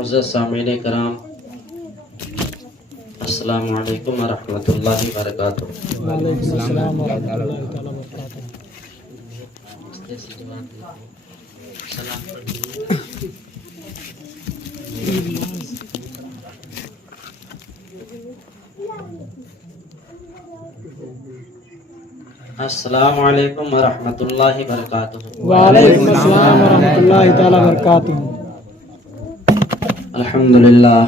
معزز سامعین کرام، السلام علیکم ورحمۃ اللہ وبرکاتہ۔ وعلیکم السلام ورحمۃ اللہ تعالیٰ وبرکاتہ۔ السلام علیکم ورحمۃ اللہ وبرکاتہ۔ وعلیکم السلام ورحمۃ اللہ تعالیٰ وبرکاتہ۔ الحمدللہ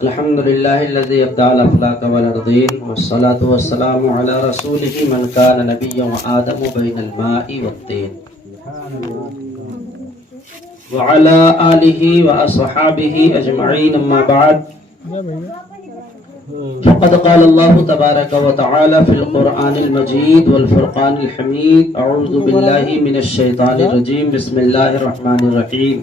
الحمدللہ الذی ابدع الافلاک والارضین والصلاة والسلام علی رسولہ من کان نبیا وآدم بین الماء والطین وعلی آلہ واصحابہ اجمعین، اما بعد فقد قال اللہ تبارک وتعالی فی القرآن المجید والفرقان الحمید، اعوذ باللہ من الشیطان الرجیم، بسم اللہ الرحمن الرحیم۔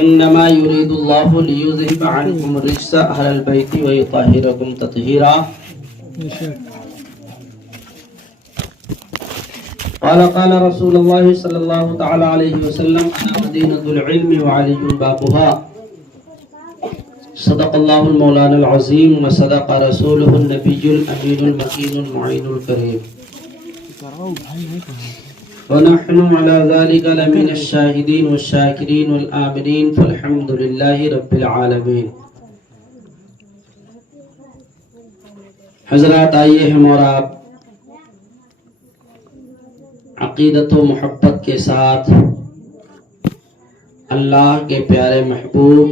انما يريد الله ليذهب عنكم الرجس اهل البيت ويطهركم تطهيرا۔ قال رسول الله صلى الله تعالى عليه وسلم: انا مدينة العلم وعلي بابها۔ صدق الله المولانا العظيم وصدق رسوله النبي الامين المكين المعين الكريم، ونحن على ذلك لمن الشاهدين والشاكرين والآمنين، فالحمد لله رب العالمين۔ حضرات، آئیے ہم اور آپ عقیدت و محبت کے ساتھ اللہ کے پیارے محبوب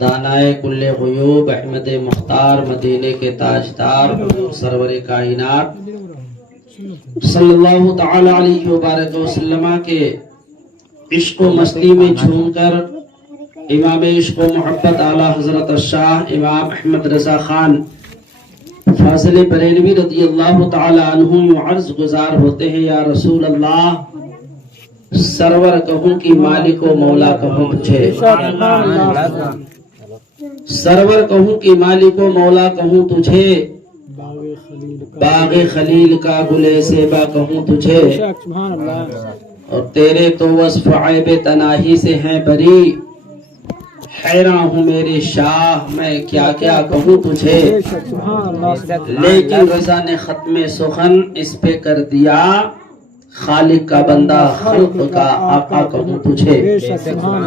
دانائے کل غیوب احمد مختار مدینے کے تاجدار حضور سرور کائنات صلی اللہ تعالی علیہ وبارک وسلم کے عشق و مستی میں جھوم کر امام عشق و محبت اعلیٰ حضرت الشاہ امام احمد رضا خان فاضل بریلوی رضی اللہ تعالی عنہ یوں عرض گزار ہوتے ہیں: یا رسول اللہ، سرور کہوں کہ مالک و مولا کہوں تجھے، سرور کہوں کہ مالک و مولا کہوں تجھے، باغ خلیل کا گلے سیبا کہوں تجھے، اور تیرے تو وصف عیب تناہی سے ہیں بری، حیراں ہوں میرے شاہ میں کیا کیا کہوں تجھے، لیکن رضا نے ختم سخن اس پہ کر دیا، خالق کا بندہ خلق کا آقا کہوں تجھے۔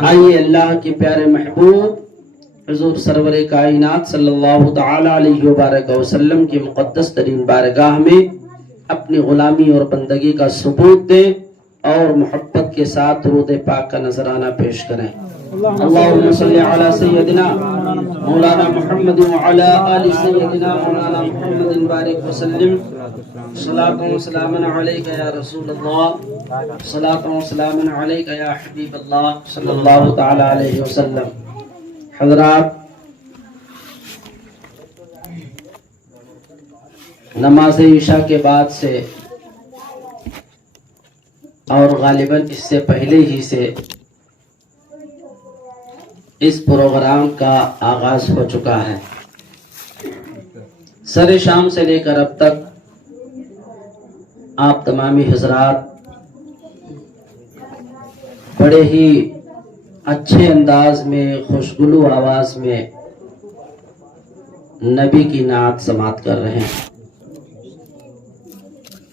آئیے اللہ کے پیارے محبوب حضور سرور کائنات صلی اللہ تعالی علیہ وبارک وسلم کی مقدس ترین بارگاہ میں اپنی غلامی اور بندگی کا ثبوت دیں اور محبت کے ساتھ درود پاک کا نذرانہ پیش کریں۔ اللہم صلی علی سیدنا مولانا محمد وعلی آل سیدنا مولانا محمد بارک وسلم۔ صلاۃ و سلام علیک یا رسول اللہ، صلاۃ و سلام علیک یا حبیب اللہ صلی اللہ تعالی علیہ وسلم۔ حضرات، نماز عشاء کے بعد سے اور غالباً اس سے پہلے ہی سے اس پروگرام کا آغاز ہو چکا ہے۔ سر شام سے لے کر اب تک آپ تمامی حضرات بڑے ہی اچھے انداز میں، خوشگلو آواز میں نبی کی نعت سماعت کر رہے ہیں۔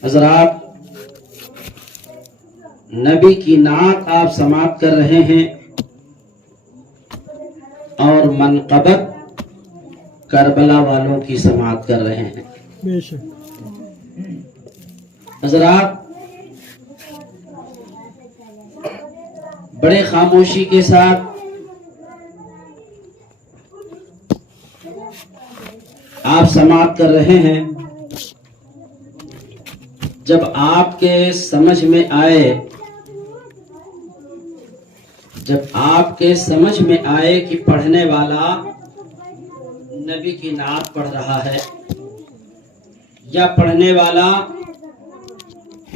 حضرات، نبی کی نعت آپ سماعت کر رہے ہیں اور منقبت کربلا والوں کی سماعت کر رہے ہیں۔ حضرات، بڑے خاموشی کے ساتھ آپ سماعت کر رہے ہیں۔ جب آپ کے سمجھ میں آئے کہ پڑھنے والا نبی کی نعت پڑھ رہا ہے یا پڑھنے والا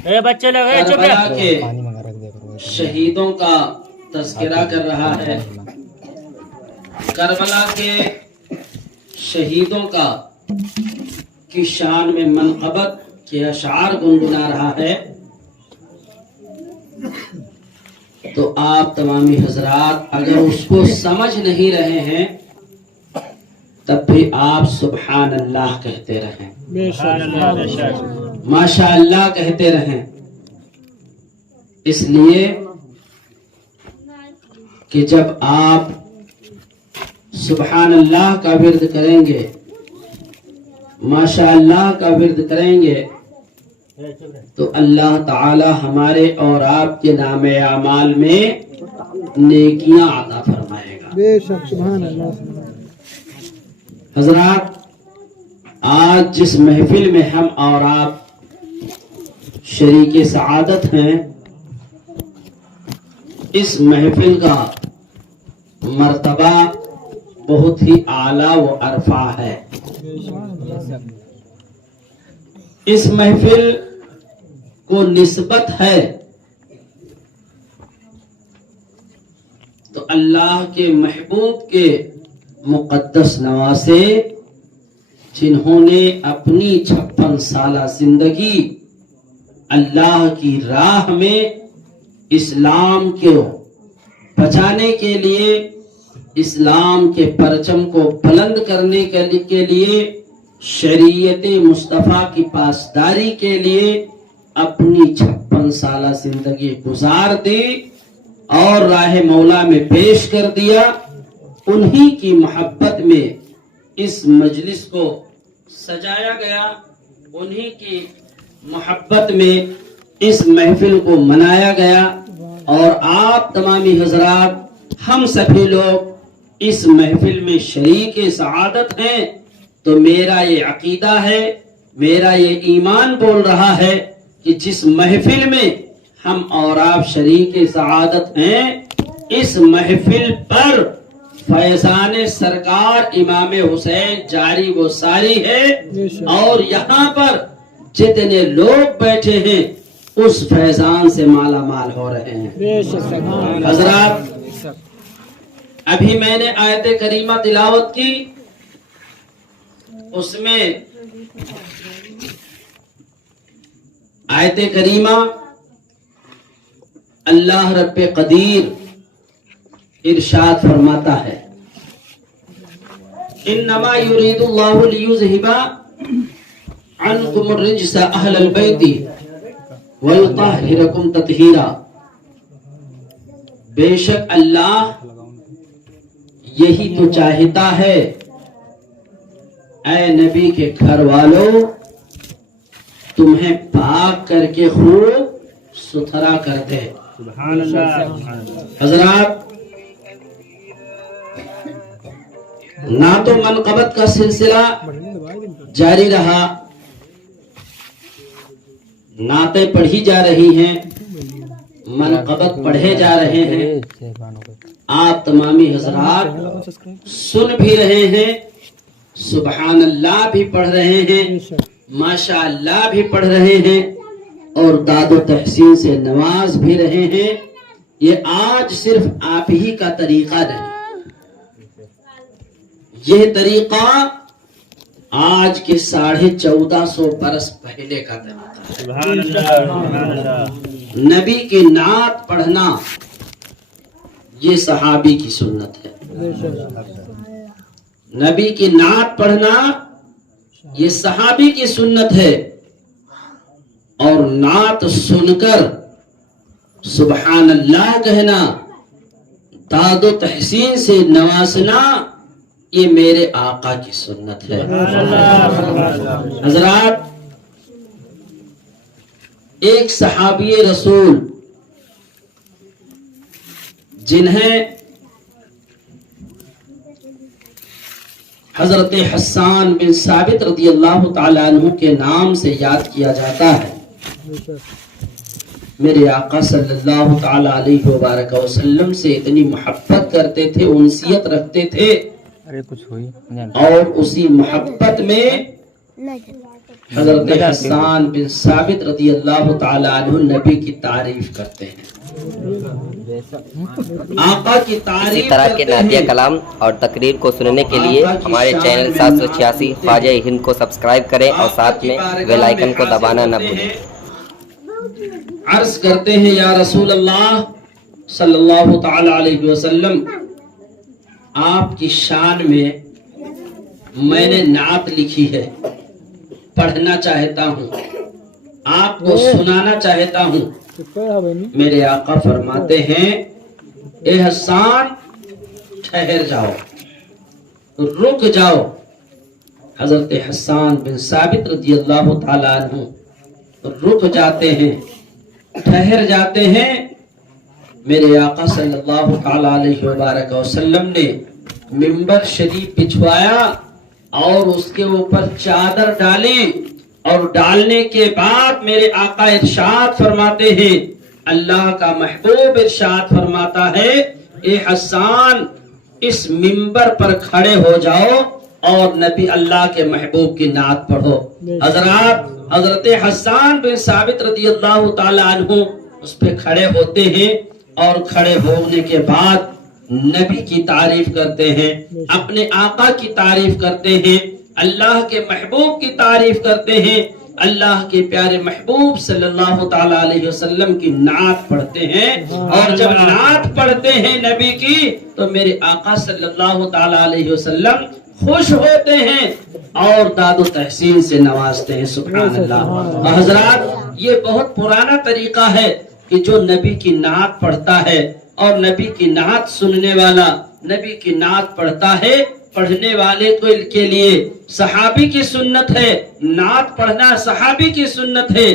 کربلا کے شہیدوں کا تذکرہ کر رہا ہے، کربلا کے شہیدوں کی شان میں منقبت کے اشعار گنگنا رہا ہے، تو آپ تمامی حضرات اگر اس کو سمجھ نہیں رہے ہیں تب بھی آپ سبحان اللہ کہتے رہیں، بے شک ماشاء اللہ کہتے رہیں، اس لیے کہ جب آپ سبحان اللہ کا ورد کریں گے، ماشاء اللہ کا ورد کریں گے، تو اللہ تعالی ہمارے اور آپ کے نام اعمال میں نیکیاں عطا فرمائے گا۔ بے شک سبحان اللہ۔ حضرات، آج جس محفل میں ہم اور آپ شریک سعادت ہیں، اس محفل کا مرتبہ بہت ہی اعلیٰ و عرفہ ہے۔ اس محفل کو نسبت ہے تو اللہ کے محبوب کے مقدس نواسے، جنہوں نے اپنی 56 سالہ زندگی اللہ کی راہ میں اسلام کو بچانے کے لیے، اسلام کے پرچم کو بلند کرنے کے لیے، شریعت مصطفیٰ کی پاسداری کے لیے اپنی 56 سالہ زندگی گزار دی اور راہ مولا میں پیش کر دیا، انہی کی محبت میں اس مجلس کو سجایا گیا، انہی کی محبت میں اس محفل کو منایا گیا، اور آپ تمامی حضرات، ہم سبھی لوگ اس محفل میں شریک سعادت ہیں۔ تو میرا یہ عقیدہ ہے، میرا یہ ایمان بول رہا ہے کہ جس محفل میں ہم اور آپ شریک سعادت ہیں، اس محفل پر فیضان سرکار امام حسین جاری و ساری ہے، اور یہاں پر جتنے لوگ بیٹھے ہیں اس فیضان سے مالا مال ہو رہے ہیں۔ حضرات، ابھی میں نے آیت کریمہ تلاوت کی، اس میں آیت کریمہ اللہ رب قدیر ارشاد فرماتا ہے، انما یرید اللہ لیذہب عنکم الرجس اہل البیت وَيُطَهِّرَكُمْ تَطْهِيرًا۔ بے شک اللہ یہی تو چاہتا ہے اے نبی کے گھر والوں، تمہیں پاک کر کے خوب ستھرا کر دے۔ حضرات، نہ تو منقبت کا سلسلہ جاری رہا، نعتیں پڑھی جا رہی ہیں، منقبت پڑھے جا رہے ہیں، آپ تمامی حضرات سن بھی رہے ہیں، سبحان اللہ بھی پڑھ رہے ہیں، ماشاء اللہ بھی پڑھ رہے ہیں، اور داد و تحسین سے نواز بھی رہے ہیں۔ یہ آج صرف آپ ہی کا طریقہ نہیں، یہ طریقہ آج کے 1450 برس پہلے کا طریقہ ہے۔ نبی کی نعت پڑھنا یہ صحابی کی سنت ہے، نبی کی نعت پڑھنا یہ صحابی کی سنت ہے، اور نعت سن کر سبحان اللہ کہنا، داد و تحسین سے نوازنا، یہ میرے آقا کی سنت ہے۔ حضرات، ایک صحابی رسول جنہیں حضرت حسان بن ثابت رضی اللہ تعالیٰ عنہ کے نام سے یاد کیا جاتا ہے، میرے آقا صلی اللہ تعالیٰ علیہ وبارک وسلم سے اتنی محبت کرتے تھے، انسیت رکھتے تھے، اور اسی محبت میں حضرت حسان بن ثابت رضی اللہ تعالیٰ عنہ نبی کی تعریف کرتے ہیں، آقا کی تعریف اسی طرح کے کرتے نعتیہ ہیں۔ کلام اور تقریر کو سننے کے لیے ہمارے چینل 786 خواجہ ہند کو سبسکرائب کریں، اور ساتھ میں بیل آئیکن کو دبانا نہ بھولیں۔ عرض کرتے ہیں، یا رسول اللہ صلی اللہ تعالی علیہ وسلم آپ کی شان میں میں نے نعت لکھی ہے، پڑھنا چاہتا ہوں، آپ کو سنانا چاہتا ہوں۔ میرے آقا فرماتے ہیں اے حسان ٹھہر جاؤ، رک جاؤ۔ حضرت حسان بن ثابت رضی اللہ تعالیٰ عنہ رک جاتے ہیں، ٹھہر جاتے ہیں۔ میرے آقا صلی اللہ تعالیٰ علیہ وبارک وسلم نے منبر شریف بچھوایا اور اس کے اوپر چادر ڈالیں، اور ڈالنے کے بعد میرے آقا ارشاد فرماتے ہیں، اللہ کا محبوب ارشاد فرماتا ہے اے حسان اس منبر پر کھڑے ہو جاؤ اور نبی اللہ کے محبوب کی نعت پڑھو۔ حضرات، حضرت حسان بن ثابت رضی اللہ تعالی عنہ اس پہ کھڑے ہوتے ہیں، اور کھڑے ہونے کے بعد نبی کی تعریف کرتے ہیں، اپنے آقا کی تعریف کرتے ہیں، اللہ کے محبوب کی تعریف کرتے ہیں، اللہ کے پیارے محبوب صلی اللہ تعالی علیہ وسلم کی نعت پڑھتے ہیں۔ اور جب نعت پڑھتے ہیں نبی کی تو میرے آقا صلی اللہ تعالی علیہ وسلم خوش ہوتے ہیں اور داد و تحسین سے نوازتے ہیں۔ سبحان اللہ۔ حضرات، یہ بہت پرانا طریقہ ہے کہ جو نبی کی نعت پڑھتا ہے اور نبی کی نعت سننے والا نبی کی نعت پڑھتا ہے، پڑھنے والے کے لیے صحابی کی سنت ہے، نعت پڑھنا صحابی کی سنت ہے،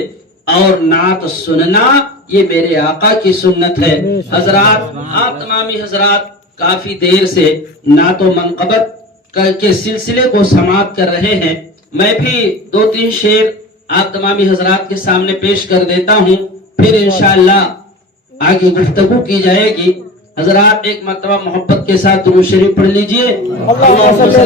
اور نعت سننا یہ میرے آقا کی سنت ہے۔ حضرات، آپ تمامی حضرات کافی دیر سے نعت و منقبت کے سلسلے کو سماعت کر رہے ہیں، میں بھی 2-3 شعر آپ تمامی حضرات کے سامنے پیش کر دیتا ہوں، پھر انشاءاللہ آگے گفتگو کی جائے گی۔ حضرات ایک مرتبہ محبت کے ساتھ درود شریف پڑھ لیجئے۔ اللہم صلی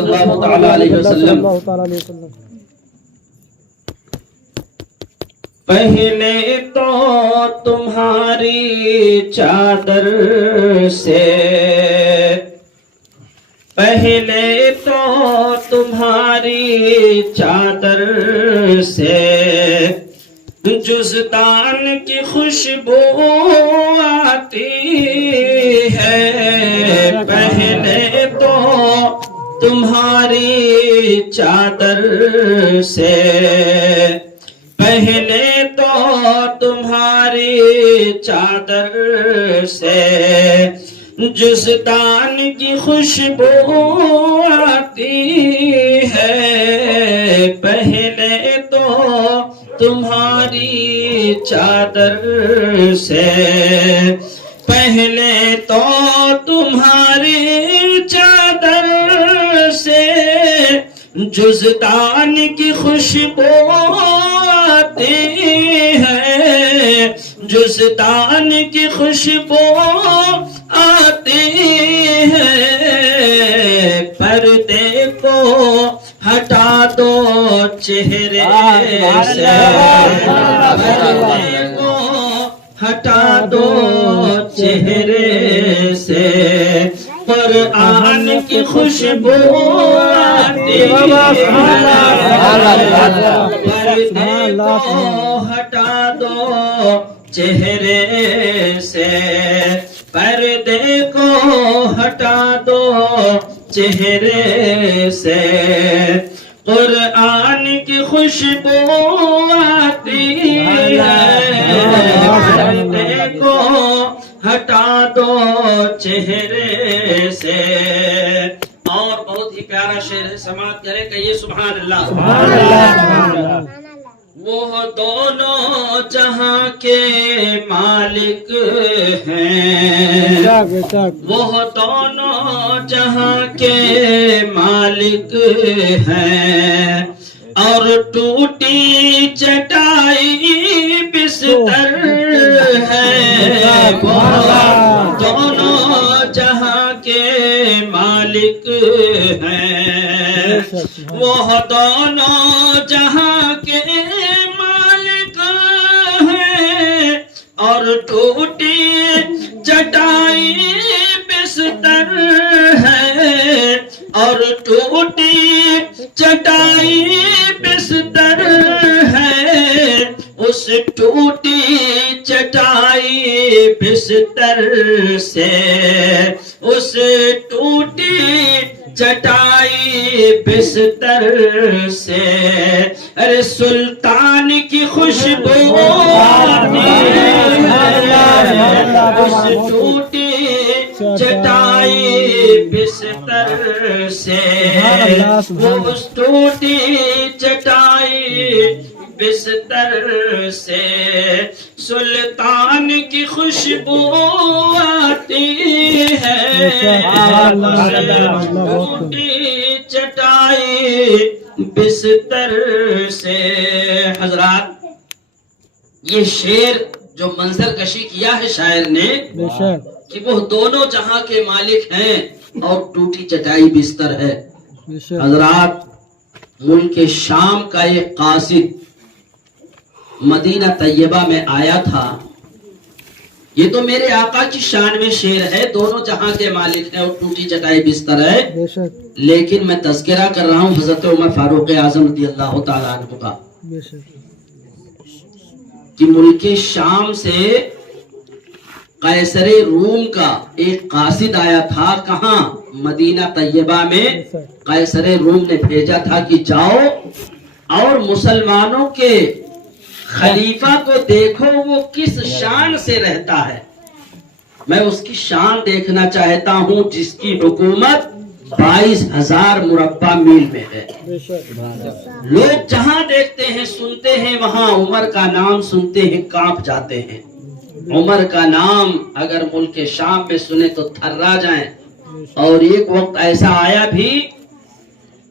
اللہ علیہ وسلم۔ پہلے تو تمہاری چادر سے، پہلے تو تمہاری چادر سے جزدان کی خوشبو آتی ہے، پہلے تو تمہاری چادر سے، پہلے تو تمہاری چادر سے جزدان کی خوشبو آتی ہے، پہلے تو تمہاری چادر سے، پہلے تو تمہاری چادر سے جزدان کی خوشبو آتی ہے، جزدان کی خوشبو آتی ہے، پردے کو ہٹا دو چہرے سے، پردے کو ہٹا دو چہرے سے، قرآن کی خوشبو آتی ہے، پردے کو ہٹا دو چہرے سے، پردے کو ہٹا دو چہرے سے، قرآن کی خوشبو آتی ہے، پردے کو ہٹا دو چہرے سے۔ اور بہت ہی پیارا شعر ہے، سماعت کرے کہیے سبحان اللہ۔ وہ دونوں جہاں کے مالک ہیں، وہ دونوں جہاں کے مالک ہیں، اور ٹوٹی چٹائی بستر ہے، وہ دونوں جہاں کے مالک ہیں، وہ دونوں جہاں کے مالک ہیں، اور ٹوٹی چٹائی بستر ہے، اور ٹوٹی چٹائی بستر ٹوٹی چٹائی بستر سے، اس ٹوٹی چٹائی بستر سے، ارے سلطان کی خوشبو آتی ہے، اس ٹوٹی چٹائی بستر سے، وہ اس ٹوٹی چٹائی بستر سے سلطان کی خوشبو آتی ہے، ٹوٹی چٹائی بستر سے۔ حضرات، یہ شعر جو منظر کشی کیا ہے شاعر نے بے شک کہ وہ دونوں جہاں کے مالک ہیں اور ٹوٹی چٹائی بستر ہے۔ بے شک حضرات، ملک شام کا ایک قاصد مدینہ طیبہ میں آیا تھا۔ یہ تو میرے آقا کی شان میں شعر ہے، دونوں جہاں کے مالک ہیں اور ٹوٹی چٹائی بستر ہے، بے شک لیکن میں تذکرہ کر رہا ہوں حضرت عمر فاروق اعظم رضی اللہ تعالیٰ عنہ کا، بے شک کہ ملک شام سے قیصر روم کا ایک قاصد آیا تھا۔ کہاں؟ مدینہ طیبہ میں قیصر روم نے بھیجا تھا کہ جاؤ اور مسلمانوں کے خلیفہ کو دیکھو وہ کس شان سے رہتا ہے، میں اس کی شان دیکھنا چاہتا ہوں جس کی حکومت 22,000 مربع میل میں ہے۔ بے شک لوگ جہاں دیکھتے ہیں سنتے ہیں، وہاں عمر کا نام سنتے ہیں کانپ جاتے ہیں۔ عمر کا نام اگر ملک شام میں سنے تو تھرا جائیں۔ اور ایک وقت ایسا آیا بھی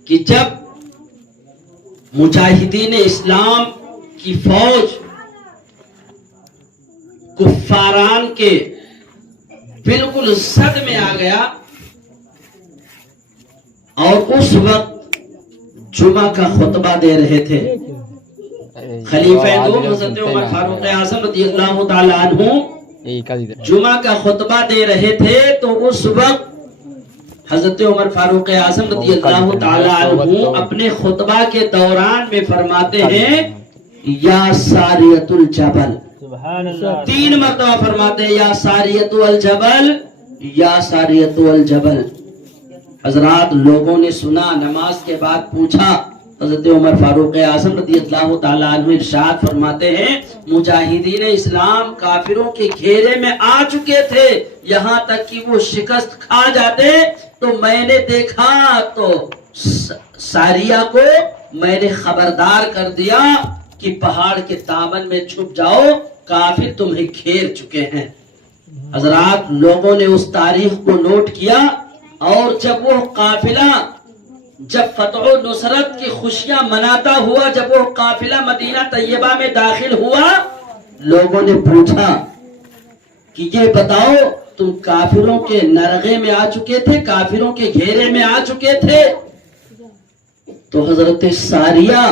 کہ جب مجاہدین اسلام کی فوج کفاران کے بالکل صد میں آ گیا، اور اس وقت جمعہ کا خطبہ دے رہے تھے خلیفہ دو حضرت عمر فاروق اعظم رضی اللہ تعالیٰ عنہ جمعہ کا خطبہ دے رہے تھے، تو اس وقت حضرت عمر فاروق اعظم رضی اللہ تعالیٰ عنہ اپنے خطبہ کے دوران میں فرماتے ہیں یا ساریت الجبل، 3 مرتبہ فرماتے ہیں یا ساریت الجبل، یا ساریت الجبل۔ حضرات، لوگوں نے سنا، نماز کے بعد پوچھا، حضرت عمر فاروق اعظم رضی اللہ تعالیٰ عنہ ارشاد فرماتے ہیں مجاہدین اسلام کافروں کے گھیرے میں آ چکے تھے، یہاں تک کہ وہ شکست کھا جاتے، تو میں نے دیکھا تو ساریہ کو میں نے خبردار کر دیا کہ پہاڑ کے دامن میں چھپ جاؤ، کافر تمہیں گھیر چکے ہیں۔ حضرات، لوگوں نے اس تاریخ کو نوٹ کیا، اور جب وہ قافلہ جب فتح و نصرت کی خوشیاں مناتا ہوا، جب وہ قافلہ مدینہ طیبہ میں داخل ہوا، لوگوں نے پوچھا کہ یہ بتاؤ تم کافروں کے نرغے میں آ چکے تھے، کافروں کے گھیرے میں آ چکے تھے؟ تو حضرت ساریہ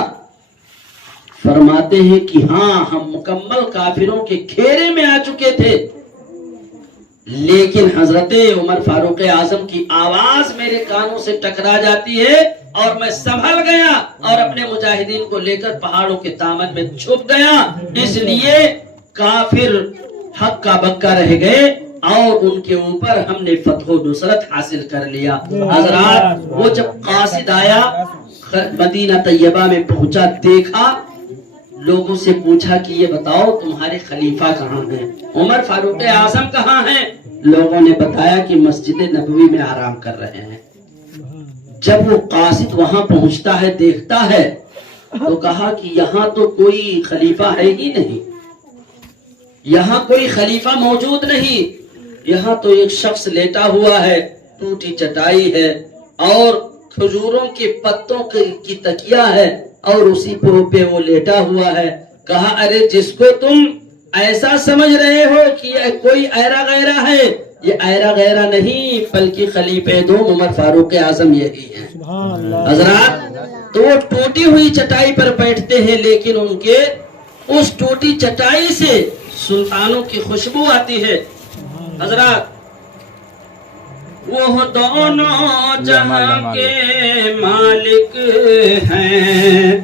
فرماتے ہیں کہ ہاں، ہم مکمل کافروں کے گھیرے میں آ چکے تھے، لیکن حضرت عمر فاروق اعظم کی آواز میرے کانوں سے ٹکرا جاتی ہے، اور میں سنبھل گیا اور اپنے مجاہدین کو لے کر پہاڑوں کے دامن میں چھپ گیا، اس لیے کافر حق کا بکا رہ گئے اور ان کے اوپر ہم نے فتح و نصرت حاصل کر لیا۔ حضرات، وہ جب قاصد آیا مدینہ طیبہ میں پہنچا، دیکھا، لوگوں سے پوچھا کہ یہ بتاؤ تمہارے خلیفہ کہاں ہیں، عمر فاروق اعظم کہاں ہیں؟ لوگوں نے بتایا کہ مسجد نبوی میں آرام کر رہے ہیں۔ جب وہ قاصد وہاں پہنچتا ہے، دیکھتا ہے، تو کہا کہ یہاں تو کوئی خلیفہ ہے ہی نہیں، یہاں کوئی خلیفہ موجود نہیں، یہاں تو ایک شخص لیٹا ہوا ہے، ٹوٹی چٹائی ہے اور کھجوروں کے پتوں کی تکیہ ہے، اور اسی پہ وہ لیٹا ہوا ہے۔ کہا ارے جس کو تم ایسا سمجھ رہے ہو کہ یہ کوئی ایرا غیرہ ہے، یہ ایرا غیرہ نہیں بلکہ خلیفہ دوم عمر فاروق اعظم یہی ہیں۔ حضرات، تو وہ ٹوٹی ہوئی چٹائی پر بیٹھتے ہیں، لیکن ان کے اس ٹوٹی چٹائی سے سلطانوں کی خوشبو آتی ہے۔ حضرات، وہ دونوں جہاں کے مالک ہیں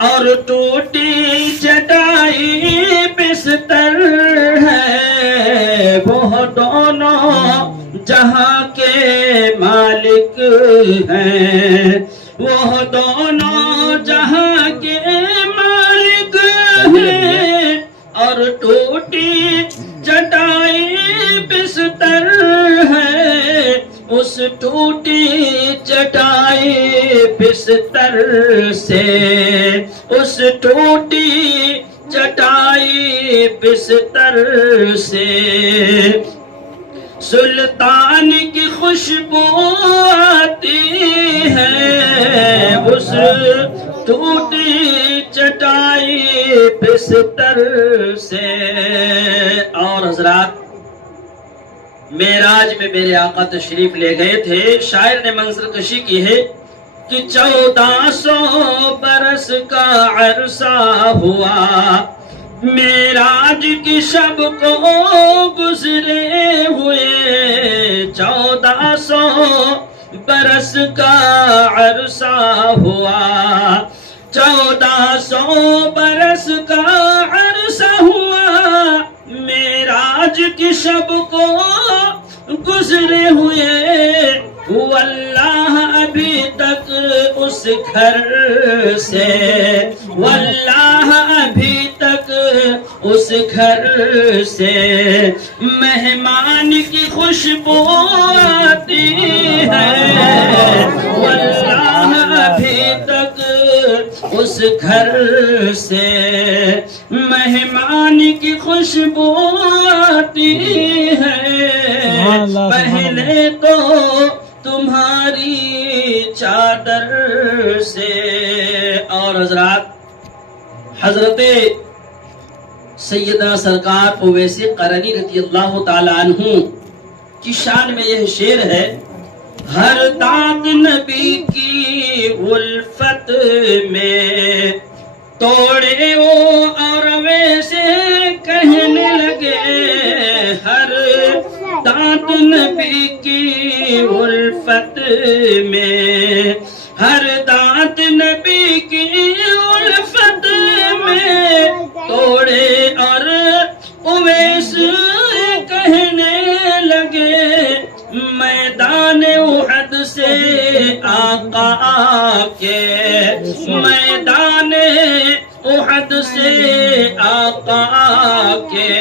اور ٹوٹی چٹائی بستر ہے، وہ دونوں جہاں کے مالک ہیں، وہ دونوں جہاں کے مالک ہیں، اور ٹوٹی چٹائی بستر ہے، اس ٹوٹی چٹائی بستر سے، اس ٹوٹی چٹائی بستر سے سلطان کی خوشبو آتی ہے، اس ٹوٹی چٹائی بستر سے۔ اور حضرات، معراج میں میرے آقا تشریف لے گئے تھے، شاعر نے منظر کشی کی ہے کہ 1400 برس کا عرصہ ہوا، معراج کی شب کو گزرے ہوئے، 1400 برس کا عرصہ ہوا، 1400 برس کا عرصہ ہوا، معراج کی شب کو گزرے ہوئے، واللہ ابھی تک اس گھر سے، واللہ ابھی تک اس گھر سے مہمان کی خوشبو آتی ہے، واللہ ابھی تک اس گھر سے مہمان کی خوشبو آتی ہے، پہلے تو تمہاری چادر سے۔ اور حضرات، حضرت سیدنا سرکار اویس قرنی رضی اللہ تعالیٰ عنہ کی شان میں یہ شعر ہے، ہر دانت نبی کی الفت میں توڑے وہ، اور ویسے کہنے لگے، ہر دانت نبی کی الفت میں، ہر دانت نبی کی الفت میں توڑے، اور اویس کہنے لگے، میدان احد سے آقا کے، میدان احد سے آقا کے،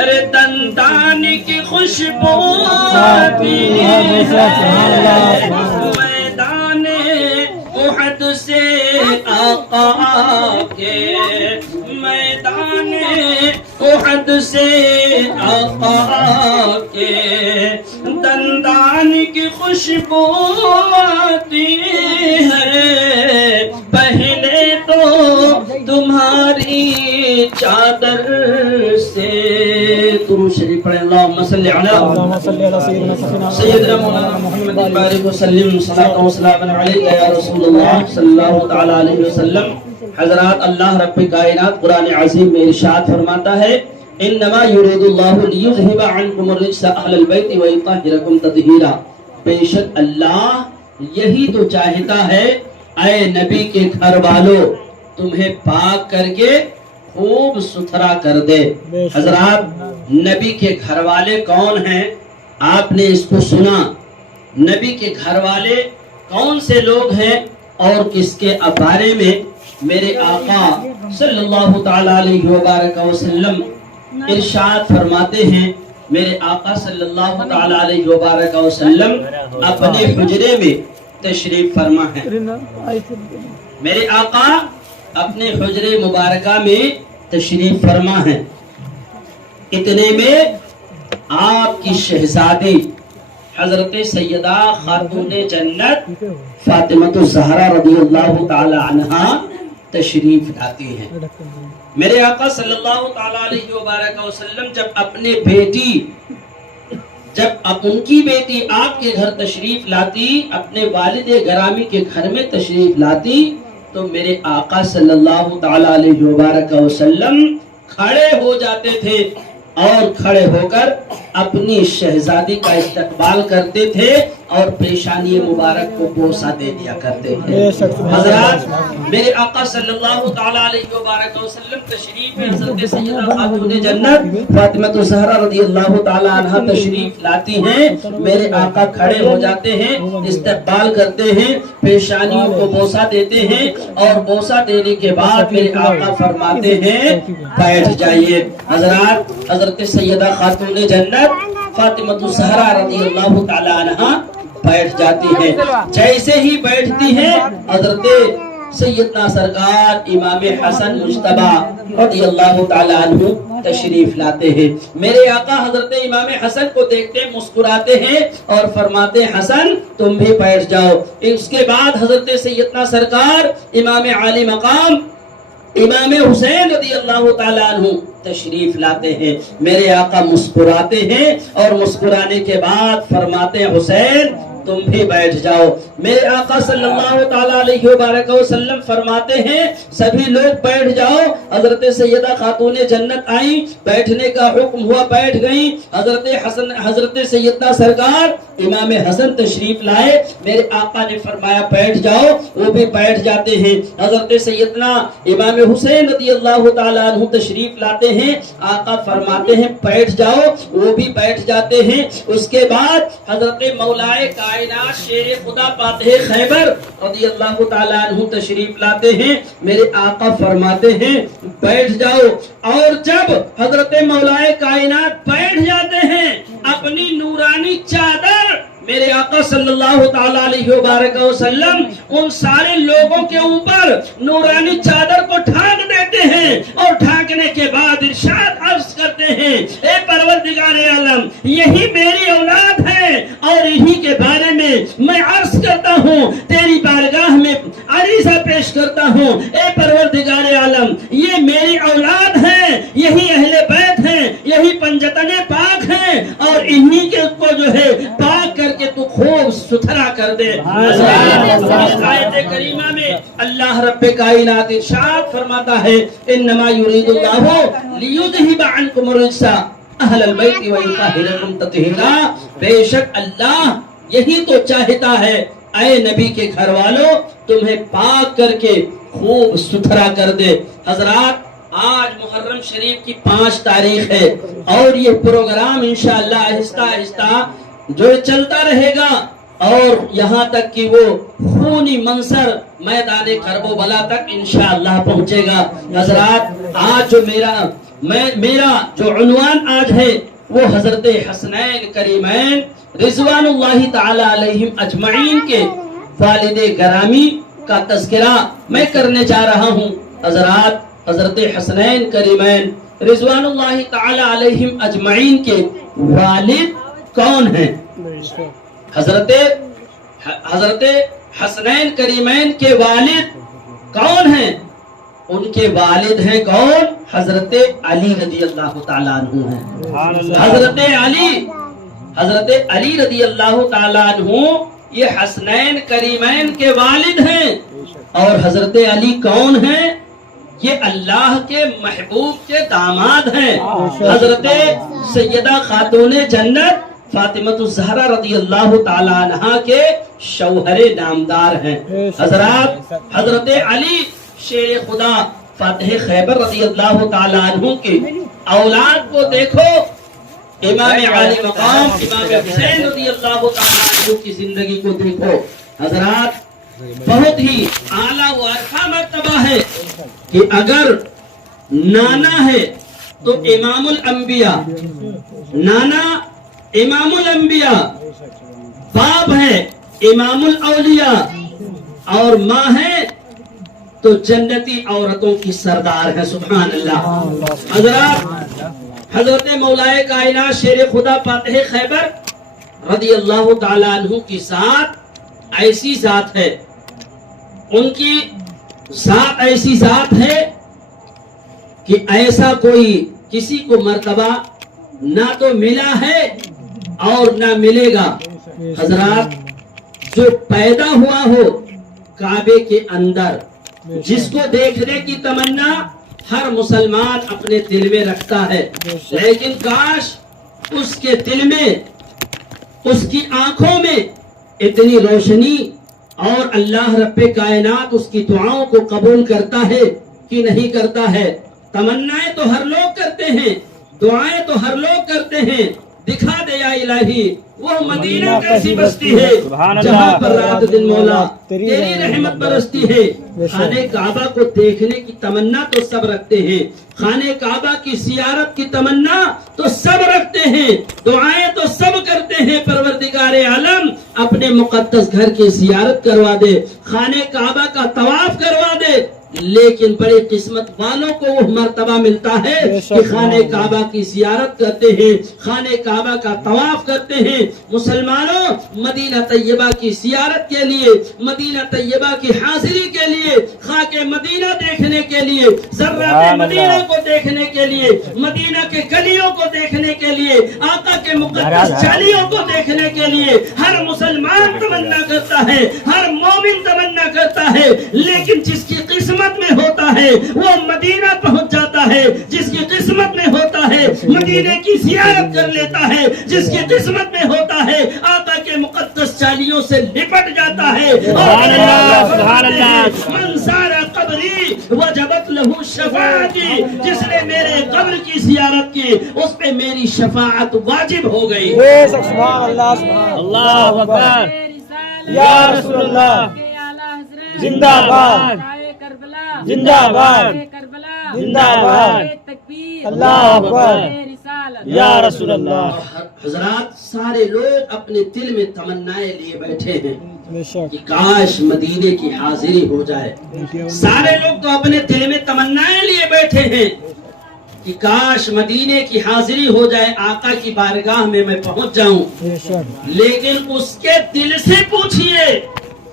ارے دندان کی خوشبو آتی ہے، میدان احد سے آقا کے، میدان احد سے آقا کے، دندان کی خوشبو آتی ہے، پہلے تو تمہاری چادر سے۔ تم شریف پڑھیں، اللہم صلی علی سیدنا مولانا محمد بارک وسلم، صلاۃ و سلام علیک یا رسول اللہ صلی اللہ تعالی علیہ وسلم۔ حضرات، اللہ رب کائنات قرآن عظیم میں ارشاد فرماتا ہے، انما یرید اللہ لیذھب عنکم الرجس اہل البیت ویطہرکم تطہیرا، بے شک اللہ یہی تو چاہتا ہے اے نبی کے گھر والوں، تمہیں پاک کر کے خوب ستھرا کر دے۔ حضرات، نبی کے گھر والے کون ہیں؟ آپ نے اس کو سنا، نبی کے گھر والے کون سے لوگ ہیں اور کس کے بارے میں میرے آقا صلی اللہ تعالی علیہ وبارک وسلم ارشاد فرماتے ہیں۔ میرے آقا صلی اللہ تعالی علیہ وبارک وسلم اپنے حجرے میں تشریف فرما ہے، میرے آقا اپنے حجرے مبارکہ میں تشریف فرما ہے، اتنے میں آپ کی شہزادی حضرت سیدہ خاتون جنت فاطمہ الزہرا رضی اللہ تعالی عنہا تشریف لاتی ہیں۔ میرے آقا صلی اللہ تعالی علیہ وبارک وسلم جب ان کی بیٹی آپ کے گھر تشریف لاتی، اپنے والد گرامی کے گھر میں تشریف لاتی، تو میرے آقا صلی اللہ تعالی علیہ وبارک وسلم کھڑے ہو جاتے تھے اور کھڑے ہو کر اپنی شہزادی کا استقبال کرتے تھے اور پیشانی مبارک کو بوسہ دے دیا کرتے تھے۔ حضرات میرے آقا صلی اللہ تعالیٰ علیہ وبارک وسلم تشریف میں حضرت سیدہ خاتون جنت فاطمہ الزہرا رضی اللہ تعالیٰ عنہ تشریف لاتی ہیں، میرے آقا کھڑے ہو جاتے ہیں، استقبال کرتے ہیں، پیشانیوں کو بوسہ دیتے ہیں، اور بوسہ دینے کے بعد میرے آقا فرماتے ہیں بیٹھ جائیے۔ حضرات حضرت سیدہ خاتون جنت فاطمہ الزہرا رضی اللہ تعالی عنہ بیٹھ جاتی ہیں۔ جیسے ہی بیٹھتی ہیں حضرت سیدنا سرکار امام حسن مجتبی رضی اللہ تعالی عنہ تشریف لاتے ہیں۔ میرے آقا حضرت امام حسن کو دیکھتے مسکراتے ہیں اور فرماتے ہیں حسن تم بھی بیٹھ جاؤ۔ اس کے بعد حضرت سیدنا سرکار امام عالی مقام امام حسین رضی اللہ تعالیٰ عنہ تشریف لاتے ہیں۔ میرے آقا مسکراتے ہیں اور مسکرانے کے بعد فرماتے ہیں حسین تم بھی بیٹھ جاؤ۔ میرے آقا صلی اللہ تعالیٰ علیہ وبارک وسلم فرماتے ہیں سبھی لوگ بیٹھ جاؤ۔ حضرت سیدہ خاتون جنت آئیں، بیٹھنے کا حکم ہوا، بیٹھ گئیں۔ حضرت سیدنا سرکار امام حسن تشریف لائے، میرے آقا نے فرمایا بیٹھ جاؤ، وہ بھی بیٹھ جاتے ہیں۔ حضرت سیدنا امام حسین رضی اللہ تعالیٰ عنہ تشریف لاتے ہیں، آقا فرماتے ہیں بیٹھ جاؤ، وہ بھی بیٹھ جاتے ہیں۔ اس کے بعد حضرت مولائے کائنات شیر خدا فاتح خیبر رضی اللہ تعالیٰ عنہ تشریف لاتے ہیں، میرے آقا فرماتے ہیں بیٹھ جاؤ۔ اور جب حضرت مولائے کائنات بیٹھ جاتے ہیں اپنی نورانی چادر میرے آقا صلی اللہ تعالیٰ علیہ وبارک وسلم ان سارے لوگوں کے اوپر نورانی چادر کو ڈھانک دیتے ہیں، اور ڈھانکنے کے بعد ارشاد عرض کرتے ہیں اے پروردگار عالم یہی میری اولاد ہے، اور یہی کے بارے میں عرض کرتا ہوں، تیری بارگاہ میں عریضہ پیش کرتا ہوں اے پروردگار عالم یہ میری اولاد ہے، یہی اہل بیت ہیں، یہی پنجتن پاک ہیں، اور انہی کے کو جو ہے پاک کر کہ تو خوب ستھرا کر دے۔ اس آیت کریمہ میں اللہ رب کائنات ارشاد فرماتا ہے انما یرید اللہ لیذہب عنکم الرجس اہل البیت ویطہرکم تطہیرا، بے شک اللہ یہی تو چاہتا ہے اے نبی کے گھر والوں تمہیں پاک کر کے خوب ستھرا کر دے۔ حضرات آج محرم شریف کی 5 تاریخ ہے، اور یہ پروگرام انشاءاللہ آہستہ آہستہ جو چلتا رہے گا، اور یہاں تک کہ وہ خونی منظر میدان کرب و بلا تک انشاءاللہ پہنچے گا۔ حضرات آج جو میرا جو عنوان آج ہے وہ حضرت حسنین کریمین رضوان اللہ تعالی علیہم اجمعین کے والد گرامی کا تذکرہ میں کرنے جا رہا ہوں۔ حضرات حضرت حسنین کریمین رضوان اللہ تعالی علیہم اجمعین کے والد کون ہیں؟ حضرت حسنین کریمین کے والد کون ہیں؟ ان کے والد ہیں کون؟ حضرت علی رضی اللہ تعالیٰ عنہ ہیں۔ حضرت علی رضی اللہ تعالیٰ عنہ یہ حسنین کریمین کے والد ہیں۔ اور حضرت علی کون ہیں؟ یہ اللہ کے محبوب کے داماد ہیں، حضرت سیدہ خاتون جنت فاطمہ الزہرا رضی اللہ تعالی عنہ کے شوہر نامدار ہیں۔ حضرات حضرت علی شیر خدا فاتح خیبر رضی اللہ تعالی عنہ کی اولاد کو دیکھو، امام عالی مقام امام حسین رضی اللہ تعالی عنہ کی زندگی کو دیکھو۔ حضرات بہت ہی اعلیٰ و عرفہ مرتبہ ہے کہ اگر نانا ہے تو امام الانبیاء، نانا امام الانبیاء، باپ ہے امام الاولیاء، اور ماں ہے تو جنتی عورتوں کی سردار ہے۔ سبحان اللہ۔ حضرات حضرت مولائے کائنات شیر خدا فاتح خیبر رضی اللہ تعالیٰ عنہ کی ذات ایسی ذات ہے، ان کی ذات ایسی ذات ہے کہ ایسا کوئی کسی کو مرتبہ نہ تو ملا ہے اور نہ ملے گا۔ حضرات جو پیدا ہوا ہو کعبے کے اندر، جس کو دیکھنے کی تمنا ہر مسلمان اپنے دل میں رکھتا ہے، لیکن کاش اس کے دل میں، اس کی آنکھوں میں اتنی روشنی، اور اللہ رب کائنات اس کی دعاؤں کو قبول کرتا ہے کہ نہیں کرتا ہے؟ تمنائیں تو ہر لوگ کرتے ہیں، دعائیں تو ہر لوگ کرتے ہیں، دکھا دے یا الہی وہ مدینہ کیسی بستی ہے جہاں پر رات دن مولا تیری رحمت برستی ہے۔ خانہ کعبہ کو دیکھنے کی تمنا تو سب رکھتے ہیں، خانہ کعبہ کی زیارت کی تمنا تو سب رکھتے ہیں، دعائیں تو سب کرتے ہیں، پروردگار عالم اپنے مقدس گھر کی زیارت کروا دے، خانہ کعبہ کا طواف کروا دے۔ لیکن بڑے قسمت والوں کو وہ مرتبہ ملتا ہے کہ خانہ کعبہ کی زیارت کرتے ہیں، خانہ کعبہ کا طواف کرتے ہیں۔ مسلمانوں، مدینہ طیبہ کی زیارت کے لیے، مدینہ طیبہ کی حاضری کے لیے، خاک مدینہ دیکھنے کے لیے، ذرات مدینہ کو دیکھنے کے لیے، مدینہ کے گلیوں کو دیکھنے کے لیے، آقا کے مقدس جالیوں کو دیکھنے کے لیے ہر مسلمان تمنا کرتا ہے، ہر مومن تمنا کرتا ہے، لیکن جس کی قسمت میں ہوتا ہے وہ مدینہ پہنچ جاتا ہے، جس کی قسمت میں ہوتا ہے مدینے کی زیارت کر لیتا ہے، جس کی قسمت میں ہوتا ہے آقا کے مقدس چالیوں سے لپٹ جاتا ہے۔ من زار قبری وجبت لہو شفاعتی، جس نے میرے قبر کی زیارت کی اس پہ میری شفاعت واجب ہو گئی۔ سبحان اللہ، سبحان اللہ اکبر، یا رسول اللہ زندہ باد، زندہ باد، زندہ باد، اللہ اکبر، یا رسول اللہ۔ حضرات، سارے لوگ اپنے دل میں تمنائیں لیے بیٹھے ہیں بے شک، کہ کاش مدینے کی حاضری ہو جائے۔ سارے لوگ تو اپنے دل میں تمنائیں لیے بیٹھے ہیں کہ کاش مدینے کی حاضری ہو جائے، آقا کی بارگاہ میں میں پہنچ جاؤں۔ بے شک، لیکن اس کے دل سے پوچھئے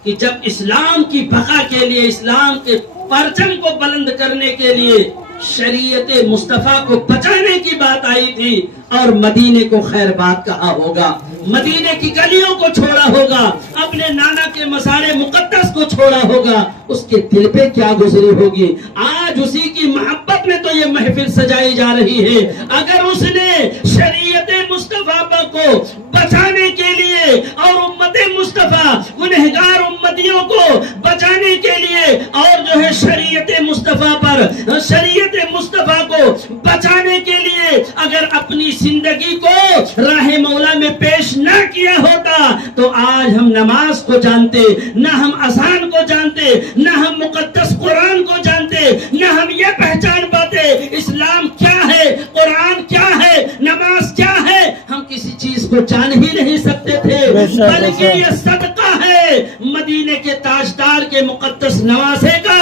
کہ جب اسلام کی بقا کے لیے، اسلام کے پرچم کو بلند کرنے کے لیے شریعت مصطفیٰ کو بچانے کی بات آئی تھی اور مدینے کو خیر بات کہا ہوگا، مدینے کی گلیوں کو چھوڑا ہوگا، اپنے نانا کے مزار مقدس کو چھوڑا ہوگا، اس کے دل پہ کیا گزری ہوگی؟ آج اسی کی محبت میں تو یہ محفل سجائی جا رہی ہے۔ اگر اس نے شریعت مصطفیٰ کو بچانے کے لیے اور امت مصطفیٰ گنہگار امتیوں کو بچانے کے لیے اور جو ہے شریعت مصطفیٰ پر، شریعت مصطفیٰ کو بچانے کے لیے اگر اپنی زندگی کو راہ مولا میں پیش نہ کیا ہوتا تو آج ہم نماز کو جانتے، نہ ہم اذان کو جانتے، نہ ہم مقدس قرآن کو جانتے، نہ ہم یہ پہچان پاتے اسلام کیا ہے، قرآن کیا ہے، نماز کیا ہے، ہم کسی چیز کو جان ہی نہیں سکتے تھے۔ بلکہ یہ صدقہ ہے مدینے کے تاجدار کے مقدس نواسے کا،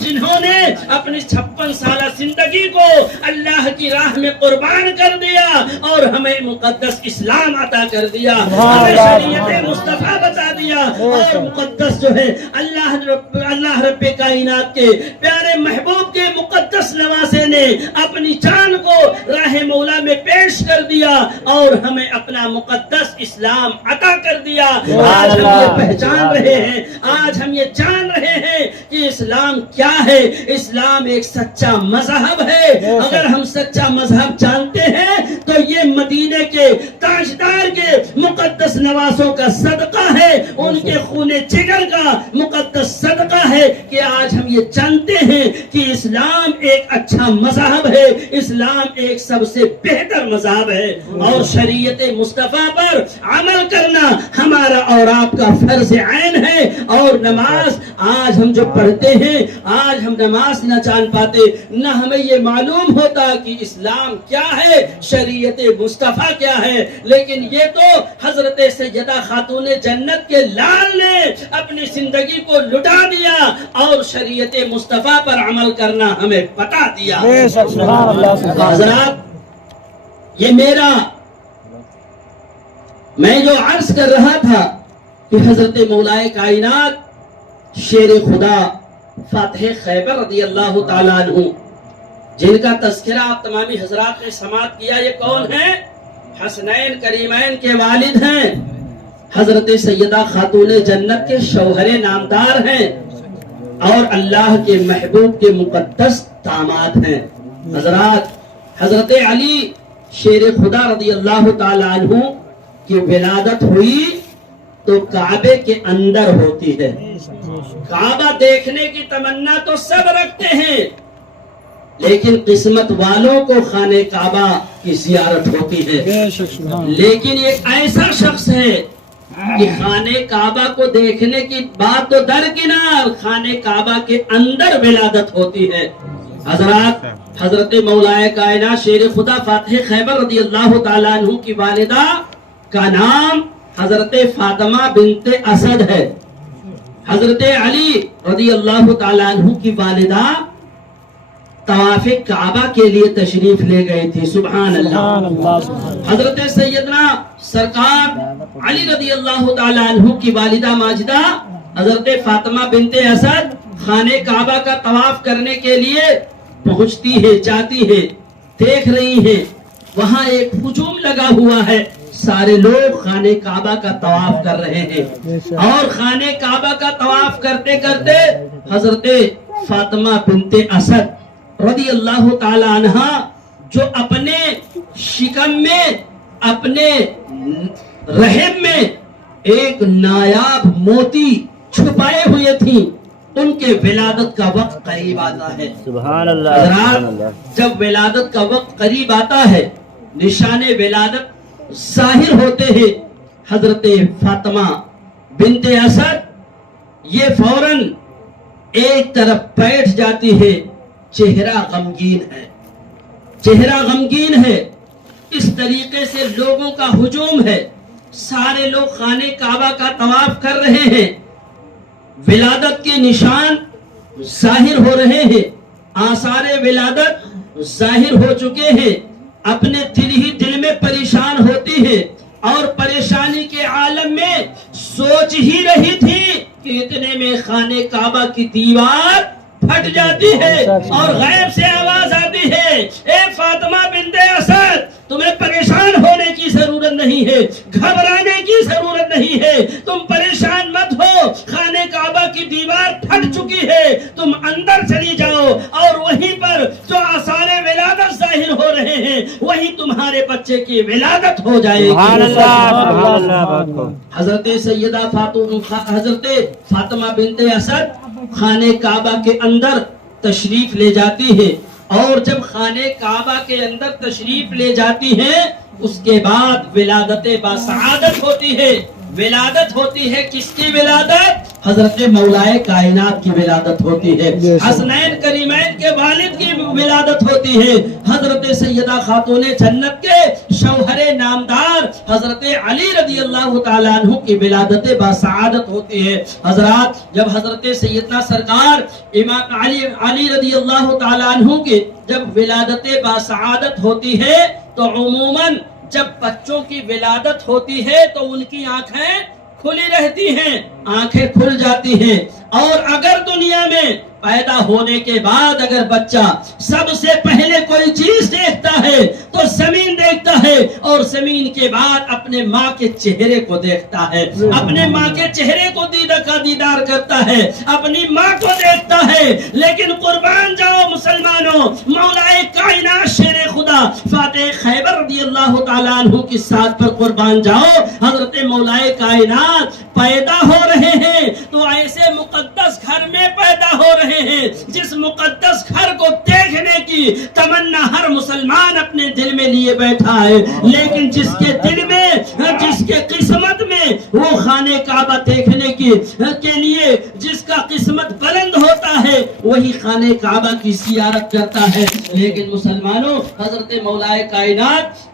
جنہوں نے اپنی 56 سالہ زندگی کو اللہ کی راہ میں قربان کر دیا اور ہمیں مقدس اسلام عطا کر دیا، ہمیں شریعت مصطفیٰ بتا دیا، اور مقدس جو ہے اللہ رب کائنات کے پیارے محبوب کے مقدس نواسے نے اپنی جان کو راہ مولا میں پیش کر دیا اور ہمیں اپنا مقدس اسلام عطا کر دیا۔ آج ہم یہ پہچان رہے ہیں، آج ہم یہ جان رہے ہیں کہ اسلام کیا ہے۔ اسلام ایک سچا مذہب ہے۔ اگر ہم سچا مذہب جانتے ہیں تو یہ مدینے کے تاجدار کے مقدس نواسوں کا صدقہ ہے، ان کے خون جگر کا مقدس صدقہ ہے کہ آج ہم یہ جانتے ہیں کہ اسلام ایک اچھا مذہب ہے، اسلام ایک سب سے بہتر مذہب ہے، اور شریعت مصطفیٰ پر عمل کرنا ہمارا اور آپ کا فرض عین ہے۔ اور نماز آج ہم جو پڑھتے ہیں، آج ہم نماز نہ جان پاتے، نہ ہمیں یہ معلوم ہوتا کہ اسلام کیا ہے، شریعت مصطفیٰ کیا ہے، لیکن یہ تو حضرت سیدہ خاتون جنت کے لال نے اپنی زندگی کو لٹا دیا اور شریعت مصطفیٰ پر عمل کرنا ہمیں بتا دیا۔ حضرات، یہ میں جو عرض کر رہا تھا کہ حضرت مولا کائنات شیر خدا فاتح خیبر رضی اللہ تعالیٰ عنہ، جن کا تذکرہ آپ تمامی حضرات نے سماعت کیا، یہ کون ہیں؟ حسنین کریمین کے والد ہیں، حضرت سیدہ خاتون جنت کے شوہر نامدار ہیں اور اللہ کے محبوب کے مقدس داماد ہیں۔ حضرات، حضرت علی شیر خدا رضی اللہ تعالیٰ عنہ کی ولادت ہوئی تو کعبے کے اندر ہوتی ہے. کعبہ دیکھنے کی تمنا تو سب رکھتے ہیں، لیکن قسمت والوں کو خانہ کعبہ کی زیارت ہوتی ہے. لیکن ایک ایسا شخص ہے کہ خانہ کعبہ کو دیکھنے کی بات تو درکنار، خانہ کعبہ کے اندر ولادت ہوتی ہے. حضرات، حضرت مولا کائنات شیر خدا فاتح خیبر رضی اللہ تعالیٰ عنہ کی والدہ کا نام حضرت فاطمہ بنت اسد ہے. حضرت علی رضی اللہ تعالیٰ عنہ کی والدہ طواف کعبہ کے لیے تشریف لے گئی تھی. سبحان اللہ. حضرت سیدنا سرکار علی رضی اللہ تعالیٰ عنہ کی والدہ ماجدہ حضرت فاطمہ بنت اسد خانہ کعبہ کا طواف کرنے کے لیے پہنچتی ہے، جاتی ہے، دیکھ رہی ہے وہاں ایک ہجوم لگا ہوا ہے، سارے لوگ خانہ کعبہ کا طواف کر رہے ہیں. اور خانہ کعبہ کا طواف کرتے کرتے حضرت فاطمہ بنت اسد رضی اللہ تعالی عنہا جو اپنے شکم میں، اپنے رحم میں ایک نایاب موتی چھپائے ہوئے تھیں، ان کے ولادت کا وقت قریب آتا ہے. سبحان اللہ. حضرات، جب ولادت کا وقت قریب آتا ہے، نشان ولادت ظاہر ہوتے ہیں، حضرت فاطمہ بنت اسد یہ فوراً ایک طرف بیٹھ جاتی ہے. چہرہ غمگین ہے، چہرہ غمگین ہے. اس طریقے سے لوگوں کا ہجوم ہے، سارے لوگ خانہ کعبہ کا طواف کر رہے ہیں، ولادت کے نشان ظاہر ہو رہے ہیں، آثار ولادت ظاہر ہو چکے ہیں. اپنے دل ہی دل میں پریشان ہوتی ہے اور پریشانی کے عالم میں سوچ ہی رہی تھی کہ اتنے میں خانہ کعبہ کی دیوار پھٹ جاتی ہے اور غیب سے آواز آتی ہے، اے فاطمہ بنت اسد، تمہیں پریشان ہونے کی ضرورت نہیں ہے، گھبرانے کی ضرورت نہیں ہے، تم پریشان مت ہو، خانہ کعبہ کی دیوار پھٹ چکی ہے، تم اندر چلی جاؤ اور وہیں پر جو آثار ولادت ظاہر ہو رہے ہیں وہیں تمہارے بچے کی ولادت ہو جائے گی. حضرت سیدہ حضرت فاطمہ بنت اسد خانہ کعبہ کے اندر تشریف لے جاتی ہے، اور جب خانہ کعبہ کے اندر تشریف لے جاتی ہے اس کے بعد ولادت باسعادت ہوتی ہے. ولادت ہوتی ہے کس کی ولادت؟ حضرت مولائے کائنات کی ولادت ہوتی ہے، حسنین کریمین کے والد کی ولادت ہوتی ہے، حضرت سیدہ خاتون جنت کے شوہر نامدار حضرت علی رضی اللہ تعالیٰ عنہ کی ولادت باسعادت ہوتی ہے. حضرات، جب حضرت سیدنا سرکار امام علی رضی اللہ تعالیٰ عنہ کی جب ولادت باسعادت ہوتی ہے تو عموماً جب بچوں کی ولادت ہوتی ہے تو ان کی آنکھیں کھلی رہتی ہیں، آنکھیں کھل جاتی ہیں. اور اگر دنیا میں پیدا ہونے کے بعد اگر بچہ سب سے پہلے کوئی چیز دیکھتا ہے تو زمین دیکھتا ہے، اور زمین کے بعد اپنے ماں کے چہرے کو دیکھتا ہے، اپنے ماں کے چہرے کو دیدار کرتا ہے، اپنی ماں کو دیکھتا ہے. لیکن قربان جاؤ مسلمانوں، مولا کائنات شیر خدا فاتح خیبر رضی اللہ تعالیٰ عنہ کی ساتھ پر قربان جاؤ، حضرت مولا کائنات پیدا ہو رہے ہیں تو ایسے مقدس گھر میں پیدا ہو رہے ہیں جس مقدس گھر کو دیکھنے کی تمنا ہر مسلمان اپنے دل میں لیے بیٹھا ہے، لیکن جس کے دل میں، جس کے قسمت میں وہ خانہ کعبہ دیکھنے کے لیے جس کا قسمت بلند ہوتا ہے وہی خانہ کعبہ کی زیارت کرتا ہے. لیکن مسلمانوں، حضرت مولا کائنات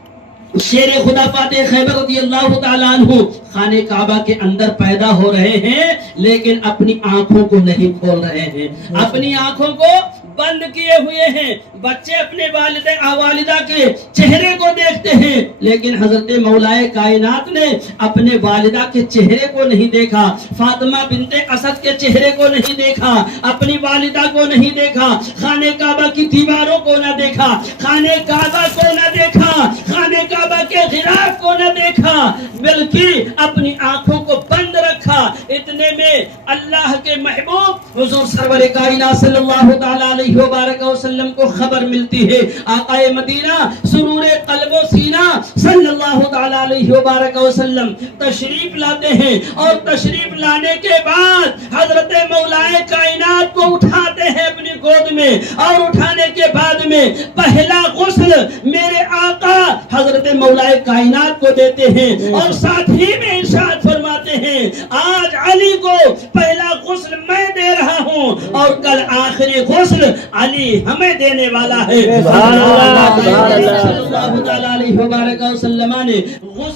شیر خدا فاتح خیبر رضی اللہ تعالیٰ عنہ خانہ کعبہ کے اندر پیدا ہو رہے ہیں، لیکن اپنی آنکھوں کو نہیں کھول رہے ہیں، اپنی آنکھوں کو بند کیے ہوئے ہیں. بچے اپنے والدہ کے چہرے کو دیکھتے ہیں، لیکن حضرت مولائے کائنات نے اپنے والدہ کے چہرے کو نہیں دیکھا، فاطمہ بنت اسد کے چہرے کو نہیں دیکھا، اپنی والدہ کو نہیں دیکھا، خانہ کعبہ کی دیواروں کو نہ دیکھا، خانہ کعبہ کو نہ دیکھا، خانہ کعبہ کے غلاف کو نہ دیکھا، بلکہ اپنی آنکھوں کو بند رکھا رکھا. اتنے میں اللہ کے محبوب حضور سرور کائنات صلی اللہ تعالی علیہ وبارک وسلم کو خبر ملتی ہے. آقا مدینہ سرور قلب و سینہ صلی اللہ تعالی علیہ وبارک وسلم تشریف لاتے ہیں اور تشریف لانے کے بعد حضرت مولائے کائنات کو اٹھاتے ہیں اپنی گود میں, اور اٹھانے کے بعد میں پہلا غسل میرے آقا حضرت مولائے کائنات کو دیتے ہیں, اور ساتھ ہی میں ارشاد فرماتے ہیں آج علی کو پہلا غسل میں دے رہا ہوں اور کل آخری غسل علی ہمیں دینے والا ہے.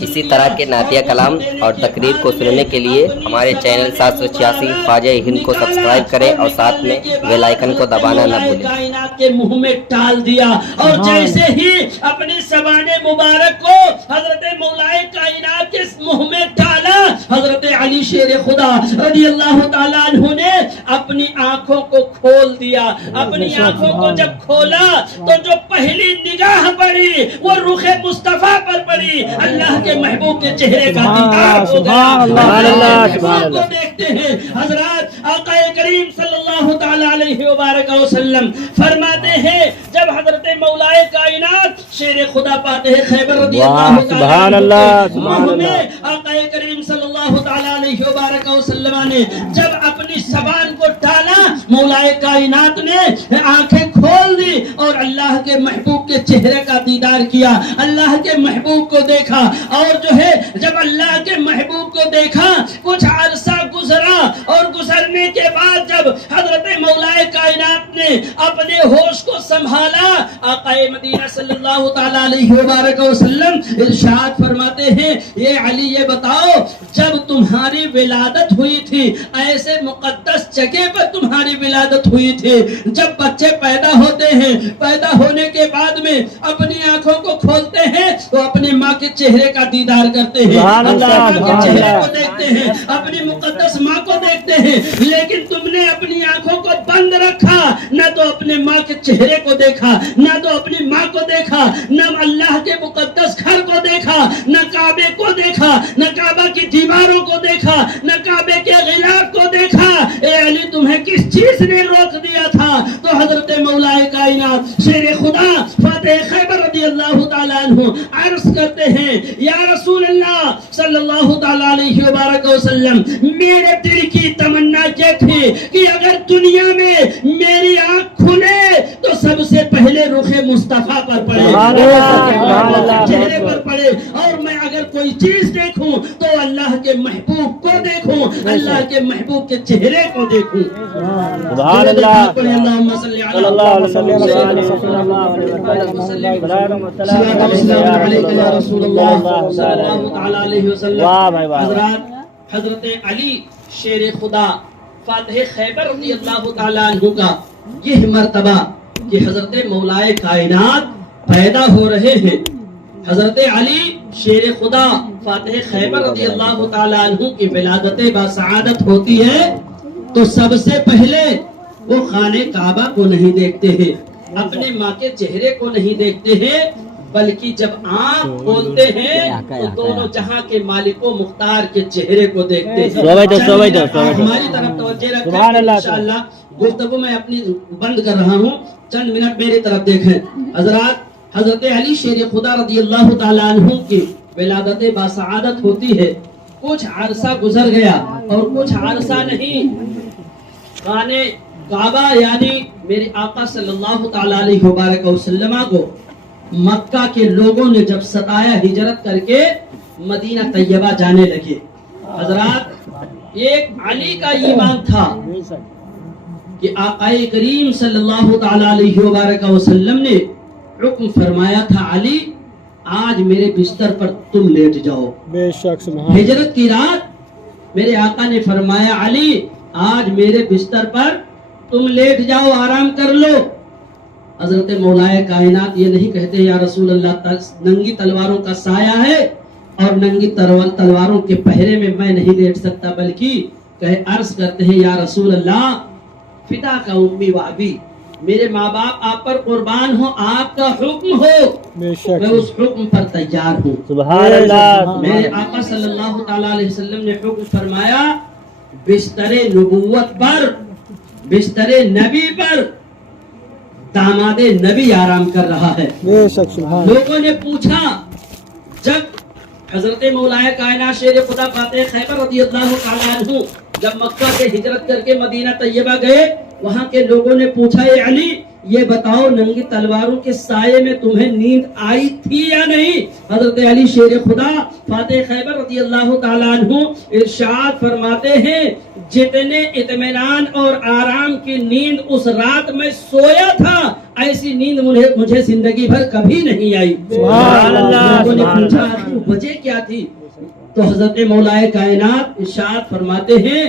اسی طرح کے نعتیہ کلام اور تقریر کو سننے کے لیے ہمارے چینل 786 خواجہ ہند کو سبسکرائب کریں اور ساتھ میں بیل آئیکن کو دبانا نہ بھولیں. کائنات کے منہ میں ڈال دیا, اور جیسے ہی اپنی زبان مبارک کو حضرت مولائے کائنات کے منہ میں ڈالا, حضرت علی شیر خدا رضی اللہ تعالیٰ عنہ نے اپنی آنکھوں کو کھول دیا. اپنی آنکھوں کو جب کھولا تو جو پہلی نگاہ پڑی وہ رخ مصطفیٰ پر پڑی. اللہ کے محبوب کے چہرے کا دیدار ہو گیا. کو دیکھتے ہیں حضرات آقا کریم صلی اللہ تعالی علیہ وبارک وسلم فرماتے ہیں جب حضرت مولائے کائنات شیر خدا پاتے ہیں خیبر رضی اللہ تعالی عنہ آقا کریم صلی اللہ تعالی علیہ وبارک وسلم نے جب اپنی زبان کو ڈالا, مولائے کائنات نے آنکھیں کھول دی اور اللہ کے محبوب کے چہرے کا دیدار کیا, اللہ کے محبوب کو دیکھا. اور جو ہے جب اللہ کے محبوب کو دیکھا کچھ عرصہ گزرا, اور گزرنے کے بعد جب حضرت مولائے کائنات نے اپنے ہوش کو سنبھالا, آقا مدینہ صلی اللہ تعالی علیہ وبارک وسلم ارشاد فرماتے ہیں یہ علی یہ بتاؤ جب تمہاری ولادت ہوئی تھی ایسے مقدس جگہ پر تمہاری ولادت ہوئی تھی, جب بچے پیدا ہوتے ہیں پیدا ہونے کے بعد میں اپنی آنکھوں کو کھولتے ہیں تو اپنی ماں کے چہرے کا دیدار کرتے ہیں, اللہ کے چہرے کو دیکھتے ہیں, اپنی مقدس ماں کو دیکھتے ہیں. لیکن تم نے اپنی آنکھوں کو بند رکھا, نہ تو اپنے ماں کے چہرے کو دیکھا, نہ تو اپنی ماں کو دیکھا, نہ اللہ کے مقدس گھر کو دیکھا, نہ کعبے کو دیکھا, نہ کعبہ کی دیواروں کو دیکھا, نہ کعبے کے غلاف کو دیکھا. اے علی تمہیں کس چیز نے روک دیا تھا؟ تو حضرت مولائے کائنات شیر خدا فاتح خیبر رضی اللہ تعالیٰ عنہ عرض کرتے ہیں یا رسول اللہ صلی اللہ تعالیٰ علیہ وبارک وسلم میرے دل کی تمنا یہ تھی کہ اگر دنیا میں میری آنکھ کھلے تو سب سے پہلے رخ مصطفیٰ پر پڑے, چہرے پر پڑے, اور میں اگر کوئی چیز دیکھوں تو اللہ کے محبوب کو دیکھوں, اللہ کے محبوب کے چہرے کو دیکھوں. سبحان اللہ, اللہم صلی علیہ رسول اللہ صلی اللہ علیہ وسلم. حضرات حضرت علی شیر خدا فاتح خیبر رضی اللہ تعالیٰ عنہ کا یہ مرتبہ کہ حضرت مولائے کائنات پیدا ہو رہے ہیں. حضرت علی شیر خدا فاتح خیبر رضی اللہ تعالیٰ عنہ کی ولادت بسعادت ہوتی ہے تو سب سے پہلے وہ خانے کعبہ کو نہیں دیکھتے ہیں, اپنے ماں کے چہرے کو نہیں دیکھتے ہیں, بلکہ جب آنکھ کھولتے ہیں تو دونوں جہاں کے مالک و مختار کے چہرے کو دیکھتے ہیں. ہماری طرف توجہ رکھیں, انشاءاللہ گفتگو میں اپنی بند کر رہا ہوں, چند منٹ میری طرف دیکھیں. حضرات حضرت علی شیر خدا رضی اللہ تعالیٰ عنہ کی ولادت بسعادت ہوتی ہے, کچھ عرصہ گزر گیا اور کچھ عرصہ نہیں, خانے کعبہ یعنی میرے آقا صلی اللہ تعالیٰ علیہ وبارک وسلم کو مکہ کے لوگوں نے جب ستایا, ہجرت کر کے مدینہ طیبہ جانے لگے. حضرات ایک علی کا ایمان تھا کہ آقا کریم صلی اللہ تعالیٰ علیہ وبارک وسلم نے حکم فرمایا تھا علی آج میرے بستر پر تم لیٹ جاؤ. بے شک ہجرت کی رات میرے آقا نے فرمایا علی آج میرے بستر پر تم لیٹ جاؤ, آرام کر لو. حضرت مولائے کائنات یہ نہیں کہتے یا رسول اللہ ننگی تلواروں کا سایہ ہے اور ننگی تلواروں کے پہرے میں میں نہیں لیٹ سکتا, بلکہ عرض کرتے ہیں یا رسول اللہ فدا کا امی و ابی, میرے ماں باپ آپ پر قربان ہو, آپ کا حکم ہو بے شک میں اس حکم پر تیار ہوں۔ سبحان اللہ میرے آقا صلی اللہ تعالیٰ علیہ وسلم نے حکم فرمایا بستر نبوت پر، بستر نبی پر داماد نبی آرام کر رہا ہے۔ بے شک سبحان لوگوں نے پوچھا، جب حضرت مولا کائنات شیر خدا فاتح خیبر رضی اللہ تعالیٰ عنہ جب مکہ سے ہجرت کر کے مدینہ طیبہ گئے، وہاں کے لوگوں نے پوچھا اے علی یہ بتاؤ ننگی تلواروں کے سائے میں تمہیں نیند آئی تھی یا نہیں؟ حضرت علی شیر خدا فاتح خیبر رضی اللہ تعالیٰ عنہ ارشاد فرماتے ہیں جتنے اطمینان اور آرام کی نیند اس رات میں سویا تھا ایسی نیند مجھے زندگی بھر کبھی نہیں آئی۔ سبحان اللہ۔ لوگوں نے پوچھا وجہ کیا تھی؟ تو حضرت مولا کائنات ارشاد فرماتے ہیں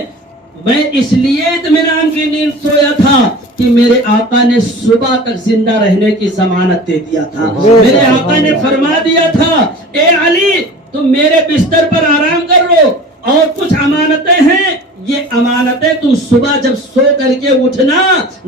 میں اس لیے اطمینان کی نیند سویا تھا کہ میرے آقا نے صبح تک زندہ رہنے کی ضمانت دے دیا تھا۔ میرے آقا نے فرما دیا تھا اے علی تم میرے بستر پر آرام کر لو، اور کچھ امانتیں ہیں یہ امانتیں تم صبح جب سو کر کے اٹھنا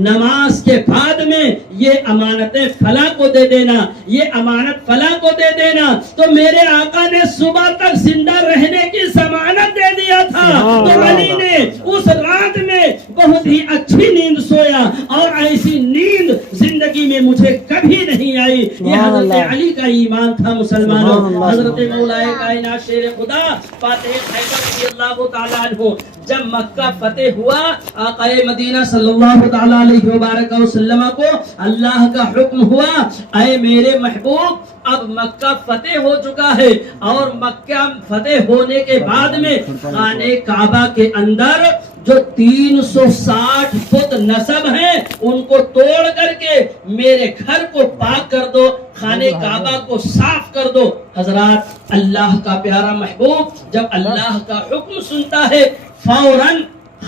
نماز کے بعد میں یہ امانتیں فلاں کو دے دینا، یہ امانت فلاں کو دے دینا۔ تو میرے آقا نے صبح تک زندہ رہنے کی ضمانت دے دیا تھا، تو علی نے اس رات میں بہت ہی اچھی نیند سویا، اور ایسی نیند زندگی میں مجھے کبھی نہیں آئی۔ یہ حضرت علی کا ایمان تھا مسلمانوں۔ حضرت مولا کائنات شیر خدا فاتح خیبر رضی اللہ تعالیٰ عنہ جب مکہ فتح ہوا، آقا مدینہ صلی اللہ تعالیٰ علیہ وبارک وسلم کو اللہ کا حکم ہوا اے میرے محبوب اب مکہ فتح ہو چکا ہے، اور مکہ فتح ہونے کے بعد میں خانہ کعبہ کے اندر جو 360 فٹ نصب ہیں ان کو توڑ کر کے میرے گھر کو پاک کر دو، خانہ کعبہ کو صاف کر دو۔ حضرات اللہ کا پیارا محبوب جب اللہ کا حکم سنتا ہے فوراً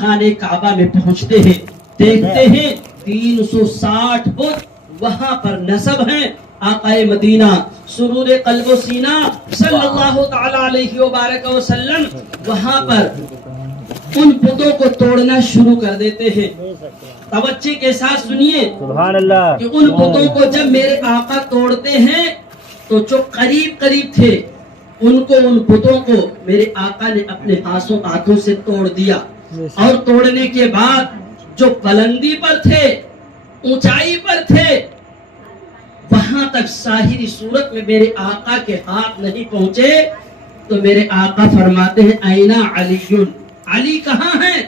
خانہ کعبہ میں پہنچتے ہیں، دیکھتے ہیں 360 فٹ وہاں پر نصب ہیں۔ آقا مدینہ سرور قلب و سینہ صلی اللہ تعالی علیہ وبارک وسلم وہاں پر ان بتوں کو توڑنا شروع کر دیتے ہیں۔ توجہ کے ساتھ سنیے سبحان اللہ کہ ان بتوں کو جب میرے آقا توڑتے ہیں تو جو قریب قریب تھے ان بتوں کو میرے آقا نے اپنے ہاتھوں سے توڑ دیا، اور توڑنے کے بعد جو بلندی پر تھے اونچائی پر تھے وہاں تک ظاہری صورت میں میرے آقا کے ہاتھ نہیں پہنچے، تو میرے آقا فرماتے ہیں اینا علی، علی کہاں ہیں؟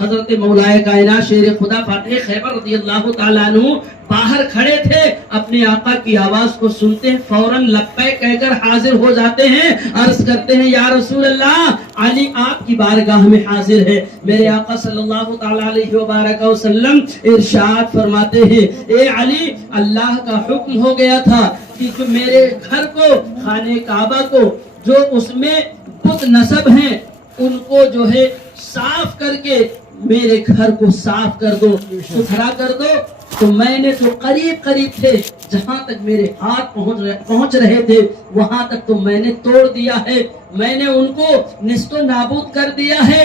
حضرت مولا کائنات شیر خدا فاتح خیبر رضی اللہ تعالیٰ عنہ باہر کھڑے تھے، اپنے آقا کی آواز کو سنتے ہیں فوراً لبیک کہہ کر حاضر ہو جاتے ہیں، عرض کرتے ہیں یا رسول اللہ علی آپ کی بارگاہ میں حاضر ہے۔ میرے آقا صلی اللہ تعالیٰ علیہ وبارک وسلم ارشاد فرماتے ہیں اے علی اللہ کا حکم ہو گیا تھا کہ جو میرے گھر کو خانہ کعبہ کو جو اس میں بت نصب ہیں ان کو جو ہے صاف کر کے میرے گھر کو صاف کر دو، ستھرا کر دو۔ تو میں نے جو قریب قریب تھے جہاں تک میرے ہاتھ پہنچ رہے تھے وہاں تک تو میں نے توڑ دیا ہے، میں نے ان کو نیست و نابود کر دیا ہے،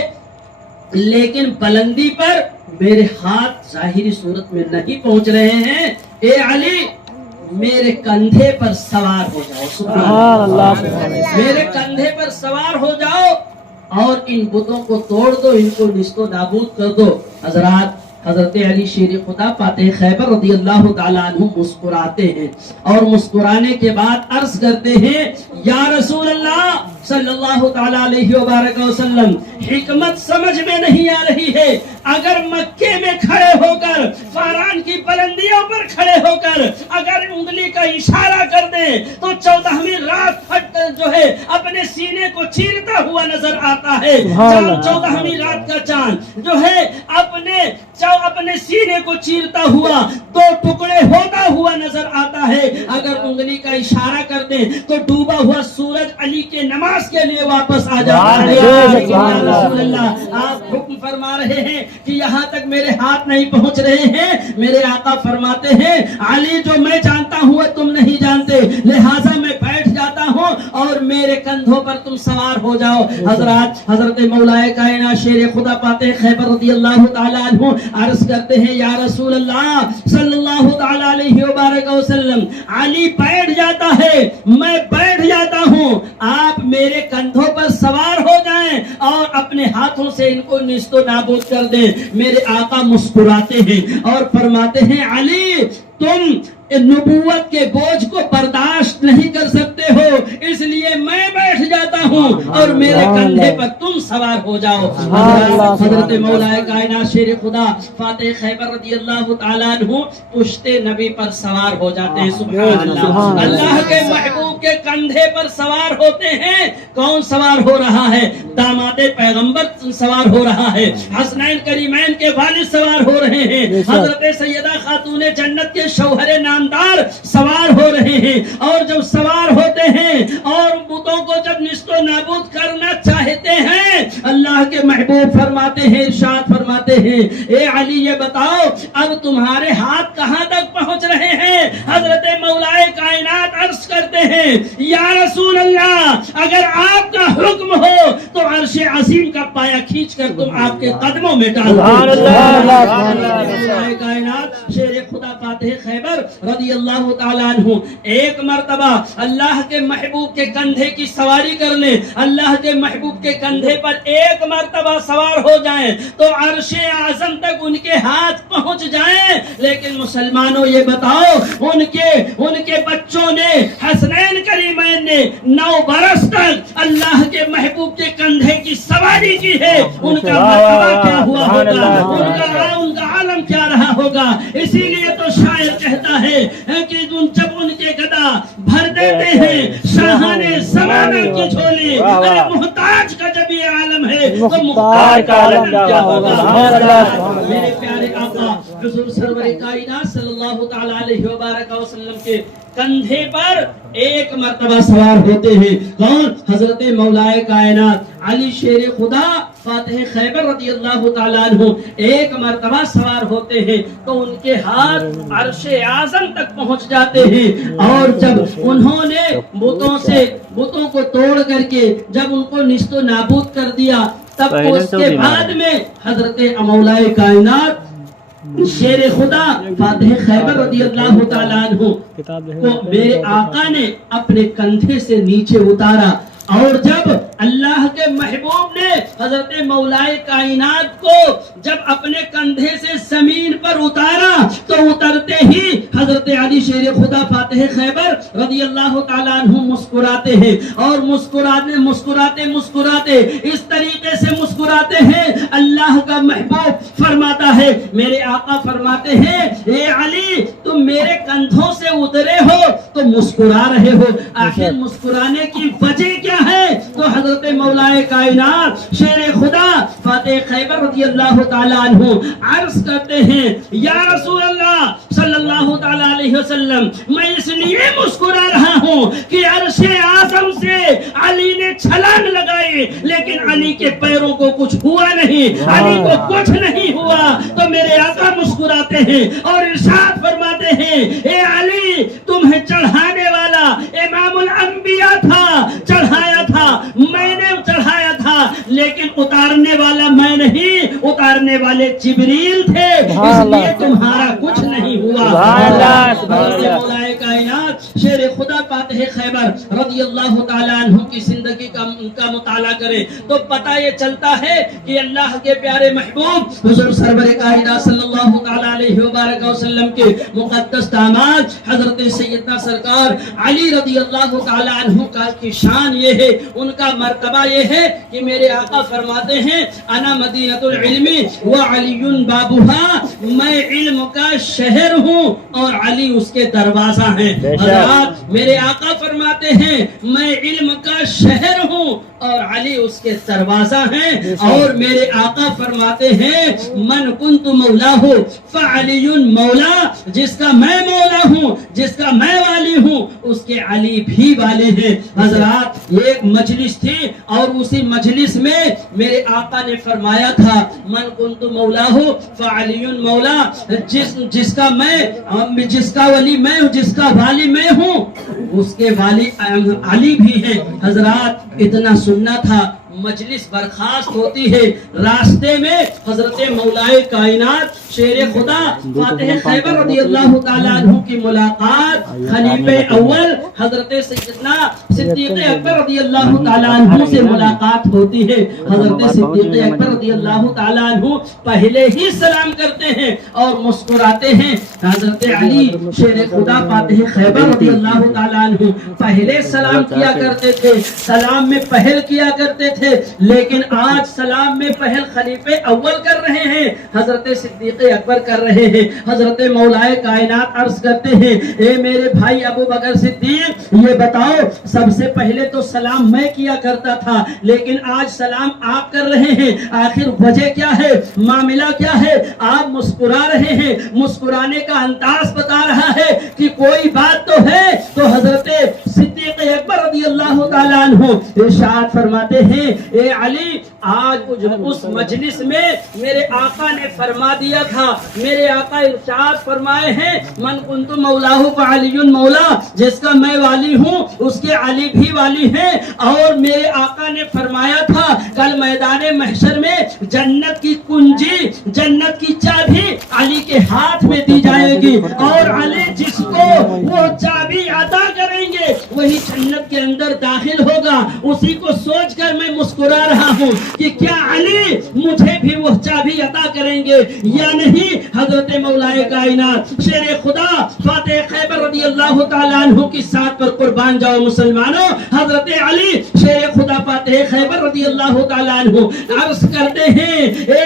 لیکن بلندی پر میرے ہاتھ ظاہری صورت میں نہیں پہنچ رہے ہیں۔ اے علی میرے کندھے پر سوار ہو جاؤ، سبحان اللہ، میرے کندھے پر سوار ہو جاؤ اور ان بتوں کو توڑ دو، ان کو نیست و نابود کر دو۔ حضرت علی شیر خدا فاتح خیبر رضی اللہ تعالیٰ عنہ مسکراتے ہیں، اور مسکرانے کے بعد عرض کرتے ہیں یا رسول اللہ صلی اللہ تعالیٰ علیہ وبارک وسلم حکمت سمجھ میں نہیں آ رہی ہے، اگر مکے میں کھڑے ہو کر فاران کی بلندیوں پر کھڑے ہو کر اگر انگلی کا اشارہ کر دیں تو 14ویں رات پھٹ جو ہے اپنے سینے کو چیرتا ہوا نظر آتا ہے۔ 14ویں رات کا چاند جو ہے اپنے سینے کو چیرتا ہوا 2 ٹکڑے ہوتا ہوا نظر آتا ہے، اگر انگلی کا اشارہ کر دیں تو ڈوبا ہوا سورج علی کے نماز کے لیے واپس آ جاتا ہے۔ رسول اللہ آپ حکم فرما رہے ہیں کہ یہاں تک میرے ہاتھ نہیں پہنچ رہے ہیں، میرے آقا فرماتے ہیں علی جو میں جانتا ہوں تم نہیں جانتے، لہٰذا میں بیٹھ جاتا جاتا ہوں اور میرے کندھوں پر تم سوار ہو جاؤ. حضرت مولا کائنات شیر خدا پاتے خیبر رضی اللہ تعالیٰ عنہ عرض کرتے ہیں یا رسول اللہ صلی اللہ تعالیٰ علیہ وبارک وسلم علی بیٹھ جاتا ہے میں بیٹھ جاتا ہوں آپ میرے کندھوں پر سوار ہو جائیں اور اپنے ہاتھوں سے ان کو نیست و نابود کر دیں. میرے آقا مسکراتے ہیں اور فرماتے ہیں علی تم نبوت کے بوجھ کو برداشت نہیں کر سکتے ہو اس لیے میں بیٹھ جاتا ہوں اور میرے کندھے پر تم سوار ہو جاؤ. حضرت مولا کائنات شیر خدا فاتح خیبر رضی اللہ تعالیٰ عنہ پشت نبی پر سوار ہو جاتے ہیں. سبحان اللہ. اللہ کے محبوب کے کندھے پر سوار ہوتے ہیں. کون سوار ہو رہا ہے؟ داماد پیغمبر سوار ہو رہا ہے. حسنین کریمین کے والد سوار ہو رہے ہیں. حضرت سیدہ خاتون جنت کے شوہر نامدار سوار ہو رہے ہیں. اور جب سوار ہوتے ہیں اور بتوں کو جب نیست و نابود کرنا چاہتے ہیں اللہ کے محبوب فرماتے ہیں ارشاد فرماتے ہیں اے علی یہ بتاؤ اب تمہارے ہاتھ کہاں تک پہنچ رہے ہیں؟ حضرت مولا کائنات عرض کرتے ہیں یا رسول اللہ اگر آپ کا حکم ہو تو عرش عظیم کا پایا کھینچ کر تم آپ کے قدموں میں ڈال دو. کائنات شیر خدا فاتح خیبر رضی اللہ تعالیٰ عنہ ایک مرتبہ اللہ کے محبوب کے کندھے کی سواری کر لیں اللہ کے محبوب کے کندھے پر ایک مرتبہ سوار ہو جائیں تو عرش اعظم تک ان کے ہاتھ پہنچ جائیں. لیکن مسلمانوں یہ بتاؤ ان کے بچوں نے حسنین کریمین نے 9 برس تک اللہ کے محبوب کے کندھے کی سواری کی ہے. ان کا مرتبہ کیا ہوا ہوگا ان کا عالم کیا رہا ہوگا. اسی لیے تو شاعر کہتا ہے کہ جب ان کے گدا بھر دیتے ہیں شاہانے زمانہ کی جھولی محتاج کا جب یہ عالم ہے تو مختار کا عالم کیا ہوگا. میرے پیارے آقا حضور سرور کائنات صلی اللہ تعالیٰ علیہ وبارک وسلم کے کندھے پر ایک مرتبہ سوار ہوتے ہیں. کون؟ حضرت مولا کائنات علی شیر خدا فاتح خیبر رضی اللہ تعالیٰ عنہ ایک مرتبہ سوار ہوتے ہیں تو ان کے ہاتھ عرش اعظم تک پہنچ جاتے ہیں. اور جب انہوں نے بتوں کو توڑ کر کے جب ان کو نیست و نابود کر دیا تب اس کے بعد میں حضرت مولا کائنات شیر خدا فاتح خیبر رضی اللہ تعالیٰ عنہ کو میرے آقا نے اپنے کندھے سے نیچے اتارا اور جب اللہ کے محبوب نے حضرت مولا کائنات کو جب اپنے کندھے سے زمین پر اتارا تو اترتے ہی حضرت علی شیر خدا فاتح خیبر رضی اللہ تعالیٰ عنہ مسکراتے ہیں اور مسکراتے اس طریقے سے مسکراتے ہیں اللہ کا محبوب فرماتا ہے میرے آقا فرماتے ہیں اے علی تم میرے کندھوں سے اترے ہو تو مسکرا رہے ہو آخر مسکرانے کی وجہ کیا ہے؟ تو حضرت مولا کائنات شیر خدا فاتح خیبر رضی اللہ تعالیٰ عنہ عرض کرتے ہیں یا رسول اللہ صلی اللہ تعالیٰ علیہ وسلم میں اس لیے مسکرا رہا ہوں کہ عرش اعظم سے علی نے چھلانگ لگائی لیکن علی کے پیروں کو کچھ ہوا نہیں علی کو کچھ نہیں ہوا تو میرے آقا مسکراتے ہیں اور ارشاد فرماتے ہیں اے علی تمہیں چڑھانے والا امام الانبیاء تھا چڑھایا تھا میں نے چڑھایا تھا لیکن اتارنے والا میں نہیں اتارنے والے جبریل تھے اس لیے تمہارا کچھ نہیں ہوا. مولا کائنات شیر خدا فاتح خیبر رضی اللہ تعالیٰ عنہ کی زندگی کا مطالعہ کرے تو پتہ یہ چلتا ہے کہ اللہ کے پیارے محبوب حضور سرور کائنات صلی اللہ تعالیٰ علیہ وبارک وسلم کے مقدس داماد حضرت سیدنا سرکار علی رضی اللہ تعالیٰ عنہ کی شان یہ ہے ان کا مرتبہ یہ ہے کہ میرے آقا فرماتے ہیں انا مدینۃ العلم وعلی بابھا میں علم کا شہر ہوں اور علی اس کے دروازہ ہیں. حضرات میرے آقا فرماتے ہیں میں علم کا شہر ہوں اور علی اس کے دروازہ ہیں. اور میرے آقا فرماتے ہیں من کنت مولا ہو فعلی مولا, جس کا میں مولا ہوں, جس کا میں والی ہوں, اس کے علی بھی والے ہیں. حضرات ایک مجلس تھی اور اسی مجلس میں میرے آقا نے فرمایا تھا من کنت مولا ہو فعلی مولا, جس کا میں, جس کا ولی میں ہوں, جس کا والی میں ہوں, اس کے والی علی بھی ہیں. حضرات اتنا سننا تھا. مجلس برخاست ہوتی ہے, راستے میں حضرت مولائے کائنات شیر خدا فاتح خیبر رضی اللہ تعالیٰ عنہ کی ملاقات خلیفہ اول حضرت سیدنا صدیق اکبر رضی اللہ تعالیٰ عنہ سے ملاقات ہوتی ہے. حضرت صدیق اکبر رضی اللہ تعالیٰ عنہ پہلے ہی سلام کرتے ہیں اور مسکراتے ہیں. حضرت علی شیر خدا فاتح خیبر رضی اللہ تعالیٰ عنہ پہلے سلام کیا کرتے تھے, سلام میں پہل کیا کرتے تھے, لیکن آج سلام میں پہل خلیفہ اول کر رہے ہیں, حضرت صدیق اکبر کر رہے ہیں. حضرت مولائے کائنات عرض کرتے ہیں اے میرے بھائی ابو بکر صدیق, یہ بتاؤ سب سے پہلے تو سلام میں کیا کرتا تھا, لیکن آج سلام آپ کر رہے ہیں, آخر وجہ کیا ہے, معاملہ کیا ہے؟ آپ مسکرا رہے ہیں, مسکرانے کا انداز بتا رہا ہے کہ کوئی بات تو ہے. تو حضرت صدیق اکبر رضی اللہ تعالیٰ عنہ ارشاد فرماتے ہیں اے علی, آج اس مجلس میں میرے آقا نے فرما دیا تھا, میرے آقا ارشاد فرمائے ہیں من کنت مولا فعلی مولا, جس کا میں والی ہوں اس کے علی بھی والی ہیں. اور میرے آقا نے فرمایا تھا کل میدان محشر میں جنت کی کنجی, جنت کی چابی علی کے ہاتھ میں دی جائے گی, اور علی جس کو وہ چابی عطا کریں گے وہی جنت کے اندر داخل ہوگا. اسی کو سوچ کر میں مسکرا رہا ہوں کہ کیا علی مجھے بھی وہ چابی عطا کریں گے یا نہیں. حضرت مولائے کائنات شیر خدا فاتح خیبر رضی اللہ تعالیٰ عنہ کی ساتھ پر قربان جاؤ مسلمانوں. حضرت علی شیر خدا فاتح خیبر رضی اللہ تعالیٰ عنہ عرض کرتے ہیں اے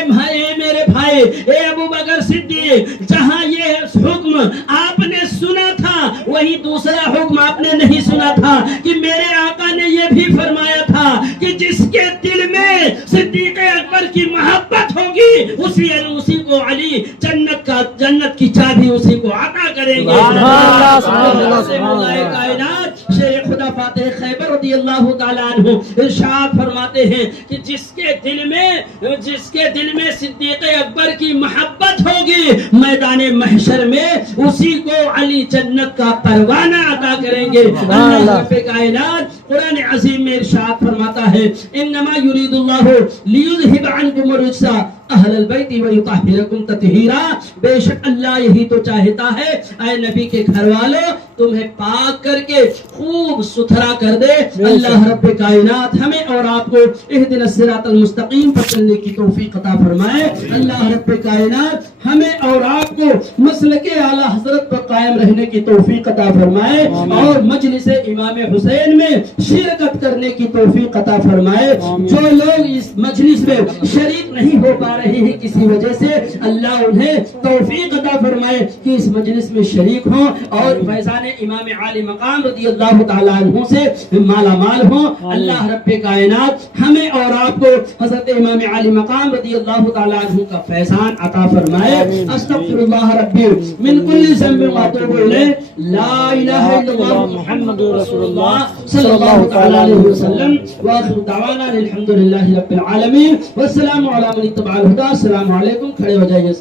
میرے بھائی, اے ابو بکر صدیق, جہاں یہ حکم آپ نے سنا تھا وہی دوسرا حکم آپ نے نہیں سنا تھا کہ میرے آقا نے یہ بھی فرمایا تھا کہ جس کے دل میں صدیق اکبر کی محبت ہوگی اسی کو علی جنت کی چابی اسی کو عطا کریں گے. کائنات شیر خدا فاتح خیبر رضی اللہ تعالیٰ عنہ ارشاد فرماتے ہیں کہ جس کے دل میں صدیق اکبر کی محبت ہوگی میدان محشر میں اسی کو علی جنت کا پروانہ عطا کریں گے. اللہ رب کائنات قرآن عظیم میں ارشاد فرماتا ہے انما یرید اللہ لیذہب عنکم الرجس اہل البیت ویطہرکم تطہیرا, بے شک اللہ یہی تو چاہتا ہے اے نبی کے گھر والوں تمہیں پاک کر کے خوب ستھرا کر دے. اللہ رب کائنات ہمیں اور آپ کو اہدنا الصراط المستقیم پر چلنے کی توفیق عطا فرمائے. اللہ رب کائنات ہمیں اور آپ کو مسلک اعلی حضرت پر قائم رہنے کی توفیق عطا فرمائے اور مجلس امام حسین میں شرکت کرنے کی توفیق عطا فرمائے. جو لوگ اس مجلس میں شریک نہیں ہو پا رہے ہیں کسی وجہ سے, اللہ انہیں توفیق عطا فرمائے کہ اس مجلس میں شریک ہوں اور فیضان امام عالی مقام رضی اللہ تعالیٰ عنہ سے مالا مال ہوں. اللہ رب کائنات ہمیں اور آپ کو حضرت امام عالی مقام رضی اللہ تعالیٰ عنہ کا فیضان عطا فرمائے. استغفر اللہ ربی من کل ذنب واتوب الیہ, لا الہ الا اللہ محمد رسول اللہ صلی اللہ تعالیٰ علیہ وسلم. وآخر دعوانا الحمدللہ رب العالمین والسلام علی من اتبع الہدی. السلام علیکم, کھڑے ہو جائیے.